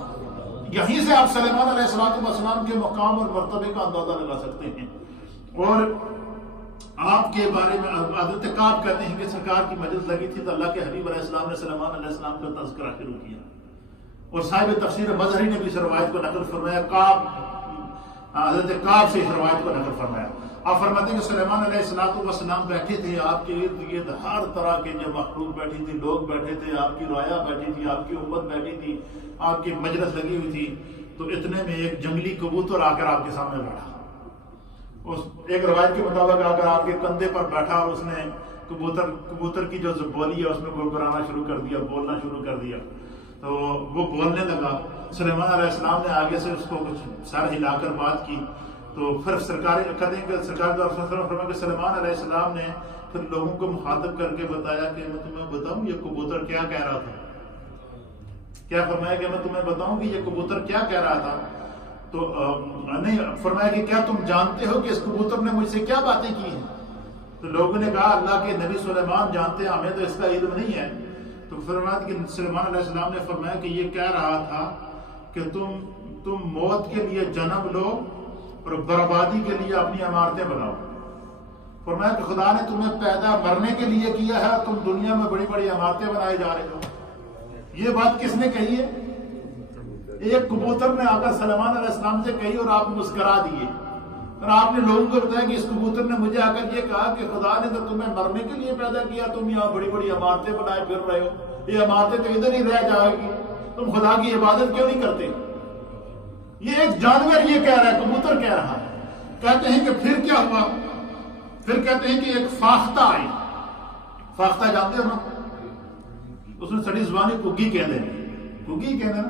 یہیں سے آپ سلیمان علیہ السلام کے مقام اور مرتبے کا اندازہ لگا سکتے ہیں۔ اور آپ کے بارے میں حضرت کعب کہتے ہیں کہ سرکار کی مجلس لگی تھی تو اللہ کے حبیب علیہ السلام نے سلیمان علیہ السلام کا تذکرہ شروع کیا، اور صاحب تفسیر مظہری نے بھی اس روایت کو نقل فرمایا، حضرت کعب سے اس روایت کو نقل فرمایا۔ آپ فرماتے ہیں کہ سلیمان علیہ السلام بیٹھے تھے، آپ کے ارد گرد ہر طرح کے جو مخلوق بیٹھی تھی، لوگ بیٹھے تھے، آپ کی رعایا بیٹھی تھی، آپ کی امت بیٹھی تھی، آپ کی مجلس لگی ہوئی تھی۔ تو اتنے میں ایک جنگلی کبوتر آ کر آپ کے سامنے بیٹھا، ایک روایت کے مطابق آ کر آپ کے کندھے پر بیٹھا، اور اس نے کبوتر کی جو بولی ہے اس میں گڑگڑانا شروع کر دیا، بولنا شروع کر دیا۔ تو وہ بولنے لگا، سلیمان علیہ السلام نے آگے سے اس کو کچھ سر ہلا کر بات کی، تو پھر سرکار فرمایا کہ سلیمان علیہ السلام نے پھر لوگوں کو مخاطب کر کے بتایا کہ میں تمہیں بتاؤں یہ کبوتر کیا کہہ رہا تھا۔ کیا فرمایا کہ میں تمہیں بتاؤں کہ یہ کبوتر کیا کہہ رہا تھا؟ تو نہیں، فرمایا کہ کیا تم جانتے ہو کہ اس کبوتر نے مجھ سے کیا باتیں کی ہیں؟ تو لوگوں نے کہا اللہ کے نبی سلیمان جانتے ہیں، ہمیں تو اس کا علم نہیں ہے۔ تو فرمایا کہ سلیمان علیہ السلام نے فرمایا کہ یہ کہہ رہا تھا کہ تم موت کے لیے جنم لو اور بربادی کے لیے اپنی عمارتیں بناؤ۔ فرمایا کہ خدا نے تمہیں پیدا مرنے کے لیے کیا ہے، تم دنیا میں بڑی بڑی عمارتیں بنائے جا رہے ہو۔ یہ بات کس نے کہی ہے؟ ایک کبوتر نے آ کر سلیمان علیہ السلام سے کہی، اور آپ مسکرا دیے، اور آپ نے لوگوں کو بتایا کہ اس کبوتر نے مجھے آ کر یہ کہا کہ خدا نے تو تمہیں مرنے کے لیے پیدا کیا، تم یہاں بڑی بڑی عمارتیں بنائے پھر رہے ہو، یہ عمارتیں تو ادھر ہی رہ جائے گی، تم خدا کی عبادت کیوں نہیں کرتے؟ یہ ایک جانور یہ کہہ رہا ہے، کبوتر کہہ رہا ہے۔ کہتے ہیں کہ پھر کیا ہوا؟ پھر کہتے ہیں کہ ایک فاختہ آئی۔ فاختہ جانتے ہو نا؟ اس نے سڑی زبانی کگی کہہ دیں، کگی کہہ دیں نا۔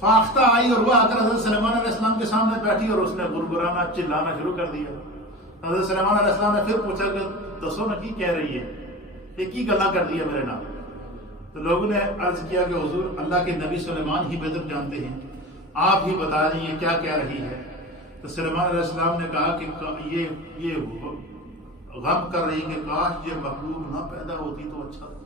فاختہ آئی اور وہ آ کر حضرت سلیمان علیہ السلام کے سامنے بیٹھی، اور اس نے گرگرانا چلانا شروع کر دیا۔ حضرت سلیمان علیہ السلام نے پھر پوچھا کہ دسو نا کی کہہ رہی ہے، یہ کی گلا کر دیا میرے نام؟ تو لوگوں نے عرض کیا کہ حضور اللہ کے نبی سلیمان ہی بہتر جانتے ہیں، آپ ہی بتا رہی ہیں کیا کہہ رہی ہے۔ تو سلیمان علیہ السلام نے کہا کہ یہ غم کر رہی کہ کاش یہ مخلوق نہ پیدا ہوتی تو اچھا تھا،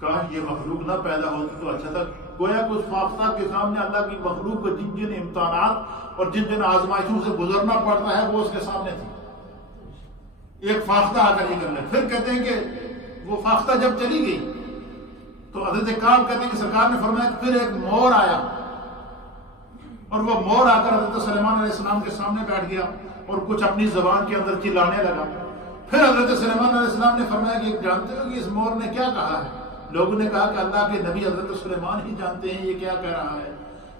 کاش یہ مخلوق نہ پیدا ہوتی تو اچھا تھا۔ گویا کہ اس فاختہ کے سامنے اللہ کی مخلوق کو جن جن امتحانات اور جن جن آزمائشوں سے گزرنا پڑتا ہے وہ اس کے سامنے تھی۔ ایک فاختہ آ کر یہ کرنا۔ پھر کہتے ہیں کہ وہ فاختہ جب چلی گئی تو حضرت کعب کہتے ہیں کہ سرکار نے فرمایا کہ پھر ایک مور آیا، اور وہ مور آ کر حضرت سلیمان علیہ السلام کے سامنے بیٹھ گیا اور کچھ اپنی زبان کے اندر چلانے لگا۔ پھر حضرت سلیمان علیہ السلام نے فرمایا کہ جانتے ہو کہ اس مور نے کیا کہا ہے؟ لوگوں نے کہا کہ اللہ کے نبی حضرت سلیمان ہی جانتے ہیں یہ کیا کہہ رہا ہے۔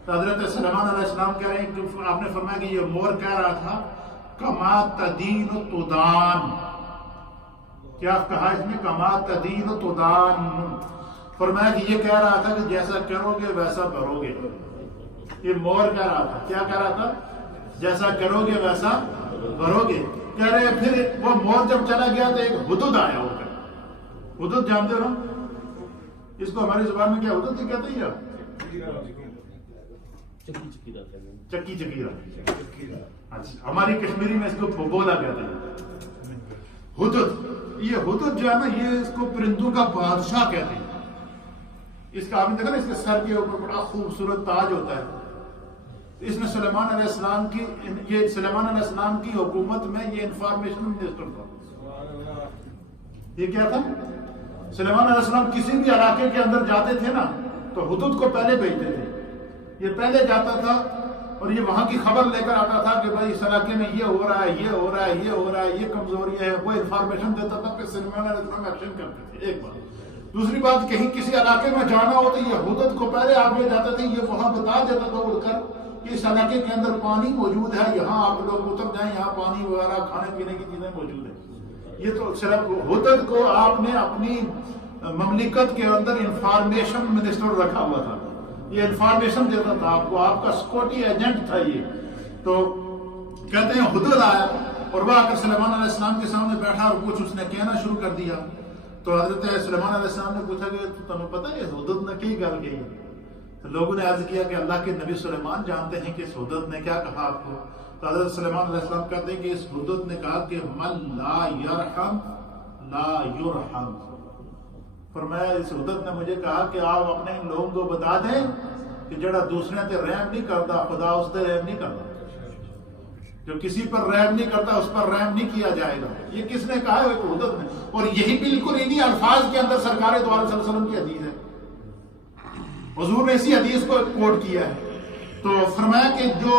تو حضرت سلیمان علیہ السلام کہہ رہے ہیں کہ آپ نے فرمایا کہ یہ مور کہہ رہا تھا کما تدین تدان۔ کیا کہا اس نے؟ کما تدین تدان۔ فرمایا کہ یہ کہہ رہا تھا کہ جیسا کرو گے ویسا بھرو گے۔ یہ مور کہہ رہا تھا، کیا کہہ رہا تھا؟ جیسا کرو گے ویسا بھرو گے۔ کہہ رہے ہیں پھر وہ مور جب چلا گیا تو ایک ہدہد آیا ہو کر۔ ہدہد جانتے ہو نا؟ اس کو ہماری زبان میں کیا ہدہد ہی کہتے ہیں؟ چکی چکیرا۔ اچھا، ہماری کشمیری میں اس کو بولا کہتے ہیں ہدہد۔ یہ ہدہد جو ہے نا، یہ اس کو پرندوں کا بادشاہ کہتے ہیں۔ اس کا آپ نے دیکھا نا، اس کے سر کے اوپر بڑا خوبصورت تاج ہوتا ہے۔ اس نے سلیمان علیہ السلام کی حکومت میں یہ انفارمیشن منسٹر تھا۔ یہ کیا تھا؟ سلیمان علیہ السلام کسی بھی علاقے کے اندر جاتے تھے نا تو ہدہد کو پہلے بھیجتے تھے۔ یہ پہلے جاتا تھا اور یہ وہاں کی خبر لے کر آتا تھا کہ بھائی اس علاقے میں یہ ہو رہا ہے، یہ ہو رہا ہے، یہ ہو رہا ہے، یہ کمزوری ہے۔ وہ انفارمیشن دیتا تھا کہ سلیمان علیہ السلام ایکشن کرتے تھے۔ ایک بات۔ دوسری بات، کہیں کسی علاقے میں جانا ہو تو یہ ہدہد کو پہلے آگے جاتے تھے، یہ وہاں بتا دیتا تھا اڑ کر کہ اس علاقے کے اندر پانی موجود ہے، یہاں آپ لوگ اتر جائیں، یہاں پانی وغیرہ کھانے پینے کی چیزیں موجود ہیں۔ یہ تو صرف ہدہد کو آپ نے اپنی مملکت کے اندر انفارمیشن منسٹر رکھا ہوا تھا، یہ انفارمیشن دیتا تھا آپ کو، آپ کا سیکورٹی ایجنٹ تھا یہ۔ تو کہتے ہیں ہدہد آیا اور وہ آ کر سلیمان علیہ السلام کے سامنے بیٹھا اور کچھ اس نے کہنا شروع کر دیا۔ تو حضرت سلیمان علیہ السلام نے پوچھا کہ تمہیں پتہ ہے ہدہد نے کی گل کہی؟ تو لوگوں نے عرض کیا کہ اللہ کے نبی سلیمان جانتے ہیں کہ اس ہدہد نے کیا کہا آپ کو؟ تو حضرت سلیمان علیہ السلام کہتے ہیں کہ اس ہدہد نے کہا کہ من لا یرحم لا یرحم۔ فرمایا اس ہدہد نے مجھے کہا کہ آپ اپنے ان لوگوں کو بتا دیں کہ جڑا دوسرے تے رحم نہیں کرتا خدا اس تے رحم نہیں کرتا، جو کسی پر رحم نہیں کرتا اس پر رحم نہیں کیا جائے گا۔ یہ کس نے کہا ہے؟ ایک ہدہد نے، اور یہی بالکل انہی الفاظ کے اندر سرکار دو عالم صلی اللہ علیہ وسلم کی حدیث ہے، حضور نے اسی حدیث کو کوٹ کیا ہے۔ تو فرمایا کہ جو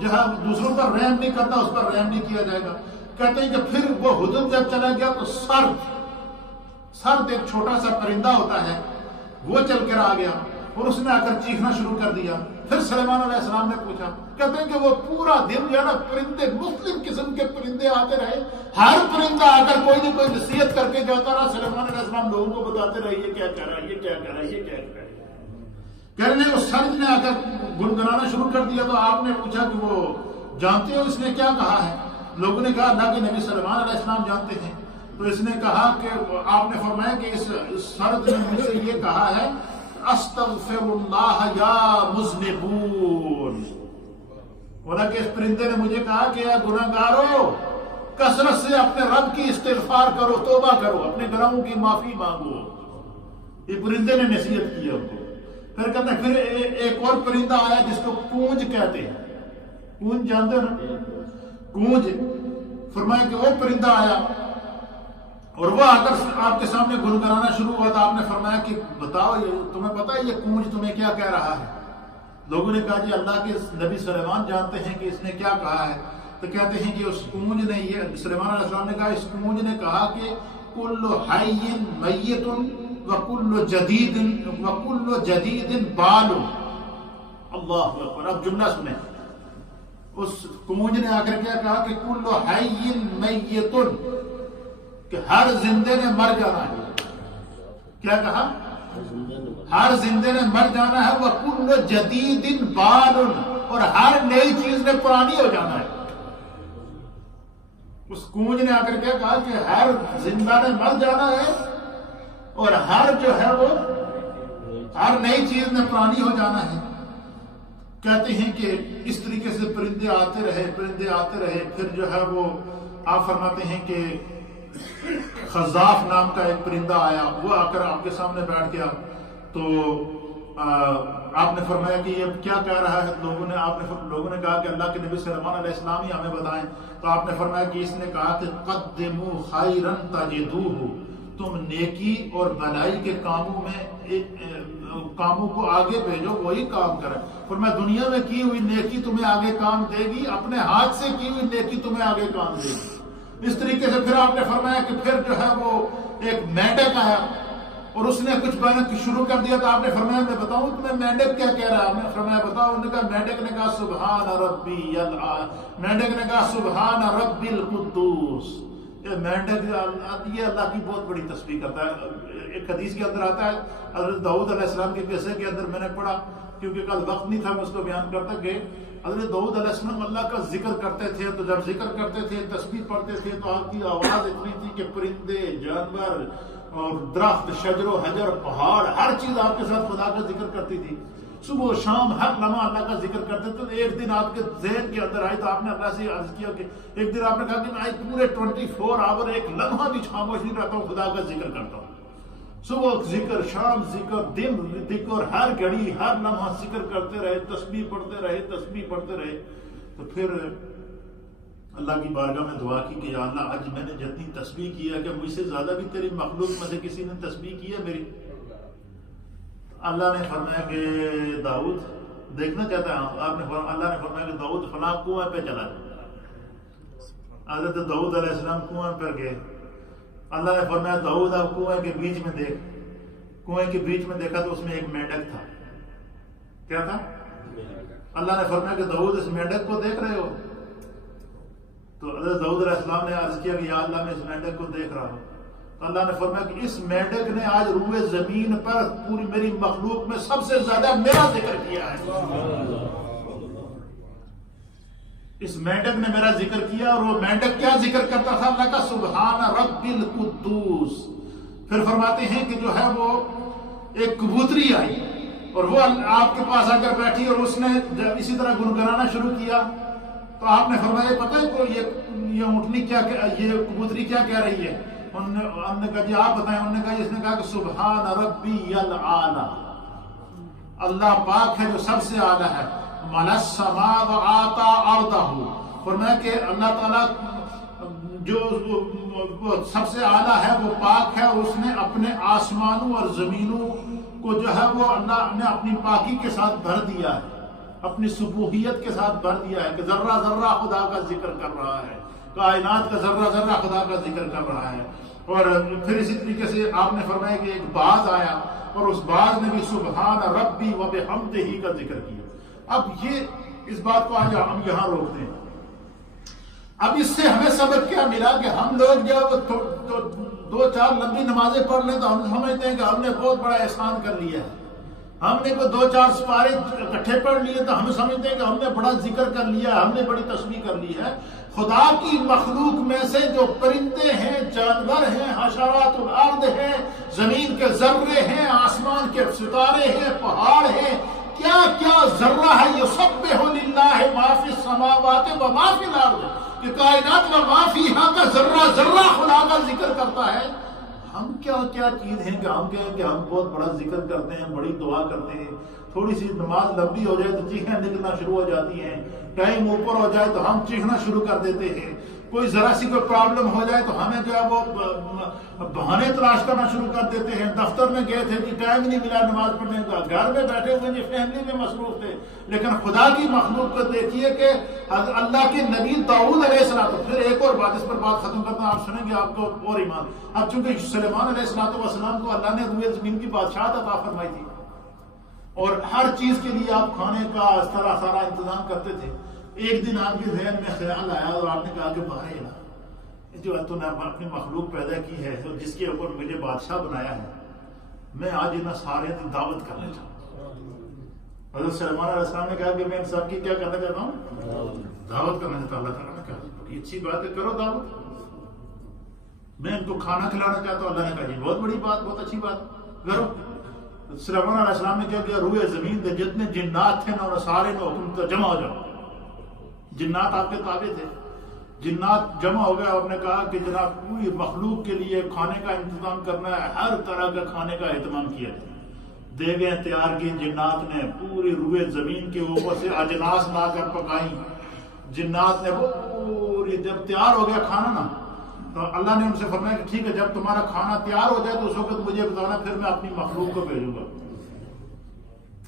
جہاں دوسروں پر رحم نہیں کرتا اس پر رحم نہیں کیا جائے گا۔ کہتے ہیں کہ پھر وہ ہدہد جب چلا گیا تو سرد ایک چھوٹا سا پرندہ ہوتا ہے وہ چل کر آ گیا اور اس نے آ کر چیخنا شروع کر دیا۔ پھر سلیمان علیہ السلام نے پوچھا، کہتے ہیں کہ وہ پورا دن جو ہے نا پرندے مختلف قسم کے پرندے آتے رہے، ہر پرندہ آ کر کوئی نہ کوئی نصیحت کر کے جاتا رہا۔ سلیمان علیہ السلام لوگوں کو بتاتے رہے یہ کیا کہہ رہا ہے، یہ کیا کہہ رہا ہے، یہ کیا کہہ رہا ہے۔ کہنے اس سرد نے آ کر گنگنانا شروع کر دیا۔ تو آپ نے پوچھا کہ وہ جانتے ہو اس نے کیا کہا ہے؟ لوگوں نے کہا اللہ کے نبی سلیمان علیہ السلام جانتے ہیں۔ تو اس نے کہا کہ آپ نے فرمایا کہ اس سرد نے مجھ سے یہ کہا ہے استغفر اللہ یا مذنبون، بولا کہ اس پرندے نے مجھے کہا کہ اے گناہگارو کثرت سے اپنے رب کی استغفار کرو، توبہ کرو، اپنے گناہوں کی معافی مانگو۔ یہ پرندے نے نصیحت کی ان کو۔ پھر کہتے ہیں پھر ایک اور پرندہ آیا جس کو کونج کہتے ہیں، کونج جانتے ہیں نا، کونج۔ فرمایا کہ وہ پرندہ آیا اور وہ آ کر آپ کے سامنے گنگنانا شروع ہوا۔ تو آپ نے فرمایا کہ بتاؤ تمہیں پتہ ہے یہ کونج تمہیں کیا کہہ رہا ہے؟ لوگوں نے کہا جی اللہ کے نبی سلیمان جانتے ہیں کہ اس نے کیا کہا ہے۔ تو کہتے ہیں کہ اس کونج نے یہ سلیمان علیہ السلام نے کہا، اس کونج نے کہا کہ کل حی میت وکل جدید بال۔ اللہ اکبر۔ اب جملہ سنیں، اس کونج نے آ کر کیا کہا کہ کل حی میت، کہ ہر زندے نے مر جانا ہے۔ کیا کہا؟ ہر زندے نے مر جانا ہے، وَكُلُّ جَدِيدٍ بَالٌ، اور ہر نئی چیز نے پرانی ہو جانا ہے۔ اس کونج نے آ کر کیا کہا کہ ہر زندہ نے مر جانا ہے اور ہر جو ہے وہ ہر نئی چیز نے پرانی ہو جانا ہے۔ کہتے ہیں کہ اس طریقے سے پرندے آتے رہے۔ پھر جو ہے وہ آپ فرماتے ہیں کہ خزاف نام کا ایک پرندہ آیا، وہ آ کر آپ کے سامنے بیٹھ گیا۔ تو آپ نے فرمایا کہ یہ کیا کہہ رہا ہے؟ لوگوں نے کہا کہ اللہ کے نبی سلیمان علیہ السلام ہی ہمیں بتائیں۔ تو آپ نے فرمایا کہ اس نے کہا کہ قدموا خیرا تجدوہ، تم نیکی اور بھلائی کے کاموں کو آگے بھیجو، وہی کام کرے۔ فرمایا دنیا میں کی ہوئی نیکی تمہیں آگے کام دے گی، اپنے ہاتھ سے کی ہوئی نیکی تمہیں آگے کام دے گی۔ اس طریقے سے پھر آپ نے فرمایا کہ پھر جو ہے وہ ایک مینڈک آیا اور اس نے کچھ بیان شروع کر دیا۔ تو آپ نے فرمایا میں بتاؤں تمہیں مینڈک کیا کہہ رہا ہے؟ میں فرمایا بتاؤ۔ انہوں نے کہا مینڈک نے کہا سبحان ربی مینڈک نے کہا سبحان ربی القدوس۔ یہ مینڈک یہ اللہ کی بہت بڑی تسبیح کرتا ہے۔ ایک حدیث کے اندر آتا ہے حضرت داؤد علیہ السلام کے قصے کے اندر، میں نے پڑھا کیونکہ کل وقت نہیں تھا میں اس کو بیان کرتا، کہ حضرت داؤد علیہ السلام اللہ کا ذکر کرتے تھے، تو جب ذکر کرتے تھے تسبیح پڑھتے تھے تو آپ کی آواز اتنی تھی کہ پرندے جانور اور درخت شجر و حجر پہاڑ ہر چیز آپ کے ساتھ خدا کا ذکر کرتی تھی۔ صبح و شام ہر لمحہ اللہ کا ذکر کرتے تھے۔ تو ایک دن آپ کے ذہن کے اندر آئی تو آپ نے اللہ سے عرض کیا کہ ایک دن آپ نے کہا کہ میں پورے 24 آور ایک لمحہ بھی خاموش نہیں رہتا ہوں، خدا کا ذکر کرتا ہوں۔ صبح ذکر، شام ذکر، دن ذکر، ہر گھڑی ہر لمحہ ذکر کرتے رہے، تسبیح پڑھتے رہے۔ تو پھر اللہ کی بارگاہ میں دعا کی کہ یا اللہ آج میں نے جتنی تسبیح کی ہے کہ مجھ سے زیادہ بھی تیری مخلوق میں سے کسی نے تسبیح کی ہے میری؟ اللہ نے فرمایا کہ داؤد دیکھنا چاہتا ہے آپ نے اللہ نے فرمایا کہ داؤد فلاں کنویں پہ چلا جائے۔ حضرت داؤد علیہ السلام کنویں پر گئے۔ اللہ نے فرمایا داؤد آپ کنویں کے بیچ میں دیکھ۔ کنویں کے بیچ میں دیکھا تو اس میں ایک مینڈک تھا۔ کیا تھا؟ اللہ نے فرمایا کہ داؤد اس مینڈک کو دیکھ رہے ہو؟ تو حضرت داؤد علیہ السلام نے عرض کیا کہ یا اللہ میں اس مینڈک کو دیکھ رہا ہوں. تو اللہ نے فرمایا کہ اس مینڈک نے آج روئے زمین پر پوری میری مخلوق میں سب سے زیادہ میرا ذکر کیا ہے. اس مینڈک نے میرا ذکر کیا. اور وہ مینڈک کیا ذکر کرتا تھا؟ اللہ کا سبحان رب القدوس. پھر فرماتے ہیں کہ جو ہے وہ ایک کبوتری آئی اور وہ آپ کے پاس آ کر بیٹھی اور اس نے جب اسی طرح گنگنانا شروع کیا تو آپ نے فرمایا پتہ ہے کو یہ اونٹنی کیا یہ کبوتری کیا کہہ رہی ہے؟ انہوں نے کہا جی آپ بتائیں. انہوں نے کہا اس نے کہا کہ سبحان ربی الاعلی، اللہ پاک ہے جو سب سے اعلیٰ ہے. مَلَ السَّمَاوَاتَ أَرْضَهُ، فرمایا کہ اللہ تعالیٰ جو سب سے اعلیٰ ہے وہ پاک ہے. اس نے اپنے آسمانوں اور زمینوں کو جو ہے وہ اللہ نے اپنی پاکی کے ساتھ بھر دیا ہے، اپنی سبوحیت کے ساتھ بھر دیا ہے کہ ذرہ ذرہ خدا کا ذکر کر رہا ہے، کائنات کا ذرہ ذرہ خدا کا ذکر کر رہا ہے. اور پھر اسی طریقے سے آپ نے فرمایا کہ ایک باز آیا اور اس باز نے بھی سبحان ربی وبحمدہ کا ذکر کیا. اب یہ اس بات کو آج ہم یہاں روکتے ہیں. اب اس سے ہمیں سبق کیا ملا کہ ہم لوگ جب دو چار لمبی نمازیں پڑھ لیں تو ہم سمجھتے ہیں کہ ہم نے بہت بڑا احسان کر لیا ہے. ہم نے کوئی دو چار سپارے اکٹھے پڑھ لیے تو ہم سمجھتے ہیں کہ ہم نے بڑا ذکر کر لیا ہے، ہم نے بڑی تسبیح کر لی ہے. خدا کی مخلوق میں سے جو پرندے ہیں، جانور ہیں، حشرات الارض ہیں، زمین کے ذرے ہیں، آسمان کے ستارے ہیں، پہاڑ ہیں، کیا کیا ذرہ ہے. یسبح للہ ما فی السماوات و ما فی الارض، کہ کائنات و ما فیہا کا ذرہ ذرہ خدا کا ذکر کرتا ہے. ہم کیا کیا چیز ہیں کہ ہم کہیں کہ ہم بہت بڑا ذکر کرتے ہیں، بڑی دعا کرتے ہیں. تھوڑی سی نماز لمبی ہو جائے تو چیخیں نکلنا شروع ہو جاتی ہیں، ٹائم اوپر ہو جائے تو ہم چیخنا شروع کر دیتے ہیں. کوئی ذرا سی کوئی پرابلم ہو جائے تو ہمیں جو ہے وہ بہانے تلاش کرنا شروع کر دیتے ہیں. دفتر میں گئے تھے جی ٹائم نہیں ملا نماز پڑھنے کا، گھر میں بیٹھے ہوئے جی فیملی میں مصروف تھے. لیکن خدا کی مخلوق کو دیکھیے کہ اللہ کے نبی داؤد علیہ السلام. پھر ایک اور بات، اس پر بات ختم کرتا ہوں، آپ سنیں گے آپ کو اور ایمان. اب چونکہ سلیمان علیہ السلام کو اللہ نے روئے زمین کی بادشاہت عطا فرمائی تھی اور ہر چیز کے لیے آپ کھانے کا اس طرح سارا انتظام کرتے تھے. ایک دن آپ کے ذہن میں خیال آیا اور آپ نے کہا کہ بھائی جو تو نے اپنی مخلوق پیدا کی ہے اور جس کے اوپر مجھے بادشاہ بنایا ہے، میں آج انہیں سارے دن دعوت کرنا چاہتا ہوں. حضرت سلیمان علیہ السلام نے کہا کہ میں ان سب کی کیا کرنا چاہتا ہوں؟ دعوت کرنا چاہتا ہوں. اللہ تعالیٰ نے کہا بڑی اچھی بات ہے، کرو دعوت. میں ان کو کھانا کھلانا چاہتا ہوں. اللہ نے کہا جی بہت بڑی بات، بہت اچھی بات، کرو. سلیمان علیہ السلام نے کیا کیا؟ روئے زمین دے جتنے جنات تھے نا سارے نے حکم تو جمع ہو جاؤ. جنات آپ کے تابع تھے. جنات جمع ہو گئے اور نے کہا کہ جناب پوری مخلوق کے لیے کھانے کا انتظام کرنا ہے، ہر طرح کا کھانے کا اہتمام کیا جائے. دیگیں تیار کی جنات نے، پوری روئے زمین کے اوپر سے اجناس لا کر پکائیں. جنات نے پوری جب تیار ہو گیا کھانا نا تو اللہ نے ان سے فرمایا کہ ٹھیک ہے جب تمہارا کھانا تیار ہو جائے تو اس وقت مجھے بتانا، پھر میں اپنی مخلوق کو بھیجوں گا.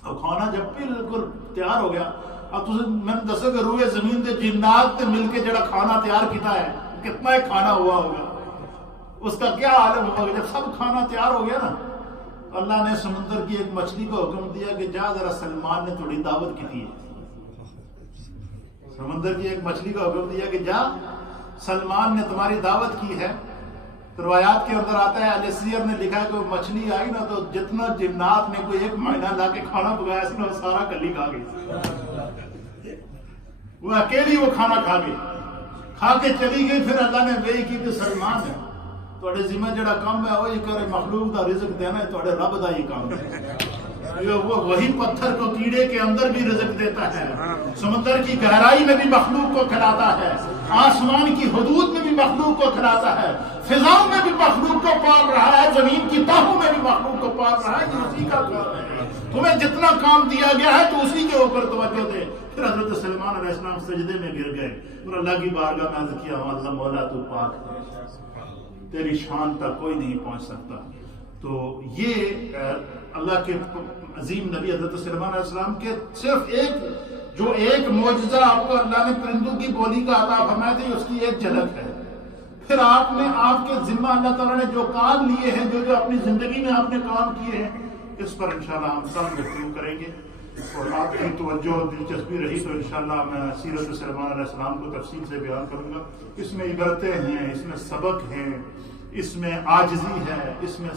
اور کھانا جب بالکل تیار ہو گیا اب میں نے دسو کہ روئے زمین دے جنات نے مل کے جڑا کھانا تیار کیتا ہے کتنا ایک کھانا ہوا ہوگا، اس کا کیا عالم ہوگا. جب سب کھانا تیار ہو گیا نا اللہ نے سمندر کی ایک مچھلی کو حکم دیا کہ جا ذرا سلمان نے تھوڑی دعوت کی تھی. سمندر کی ایک مچھلی کا حکم دیا کہ جا سلمان نے تمہاری دعوت کی ہے. روایات کے اندر آتا ہے الیسیر نے لکھا ہے کہ وہ مچھلی آئی نا تو جتنا جنات نے کوئی ایک مہینہ لا کے کھانا پکایا اس نے وہ سارا کلی کھا گئی. وہ اکیلی وہ کھانا کھا گئی، کھا کے چلی گئی. پھر اللہ نے وہی کی کہ سلمان ہے تھوڑے ذمہ جڑا کام ہے وہی کرے، مخلوق کا رزق دینا ہے تھوڑے رب کا یہ کام ہے. وہ وہی پتھر کو کیڑے کے اندر بھی رزق دیتا ہے، سمندر کی گہرائی میں بھی مخلوق کو کھلاتا ہے، آسمان کی حدود میں بھی مخلوق کو کھلاتا ہے، فضاؤں میں بھی مخلوق کو پال رہا ہے، زمین کی تہوں میں بھی مخلوق کو پال رہا ہے. یہ اسی کا کام ہے. تمہیں جتنا کام دیا گیا ہے تو اسی کے اوپر توجہ دے. پھر حضرت سلیمان علیہ السلام سجدے میں گر گئے اور اللہ کی بارگاہ میں عرض کیا اللہ مولا تو پاک ہے، تیری شان تک کوئی نہیں پہنچ سکتا. تو یہ اللہ کے عظیم نبی حضرت سلیمان علیہ السلام کے صرف ایک معجزہ آپ کو اللہ نے پرندوں کی بولی کا عطا فرمایا تھا، اس کی ایک جھلک ہے. پھر آپ کے ذمہ اللہ تعالیٰ نے جو کام لیے ہیں، جو اپنی زندگی میں آپ نے کام کیے ہیں، اس پر انشاءاللہ ہم کل گفتگو کریں گے. اور آپ کی توجہ اور دلچسپی رہی تو انشاءاللہ میں سیرت سلیمان علیہ السلام کو تفصیل سے بیان کروں گا. اس میں عبرتیں ہیں، اس میں سبق ہیں، اس میں عاجزی ہے، اس میں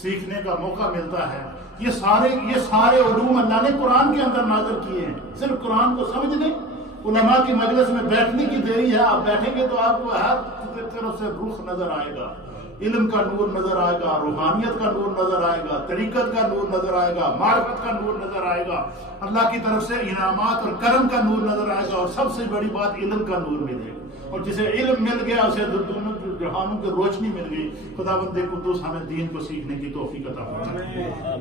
سیکھنے کا موقع ملتا ہے. یہ سارے علوم اللہ نے قرآن کے اندر نازل کیے ہیں. صرف قرآن کو سمجھ لیں. علماء کی مجلس میں بیٹھنے کی دیری ہے، آپ بیٹھیں گے تو آپ کو ہر طرف سے رخ نظر آئے گا، علم کا نور نظر آئے گا، روحانیت کا نور نظر آئے گا، طریقت کا نور نظر آئے گا، معرفت کا نور نظر آئے گا، اللہ کی طرف سے انعامات اور کرم کا نور نظر آئے گا، اور سب سے بڑی بات علم کا نور ملے گا. اور جسے علم مل گیا اسے دونوں جہانوں کی روشنی مل گئی. خداوند قدوس ہمیں دین کو سیکھنے کی توفیق عطا فرمائے.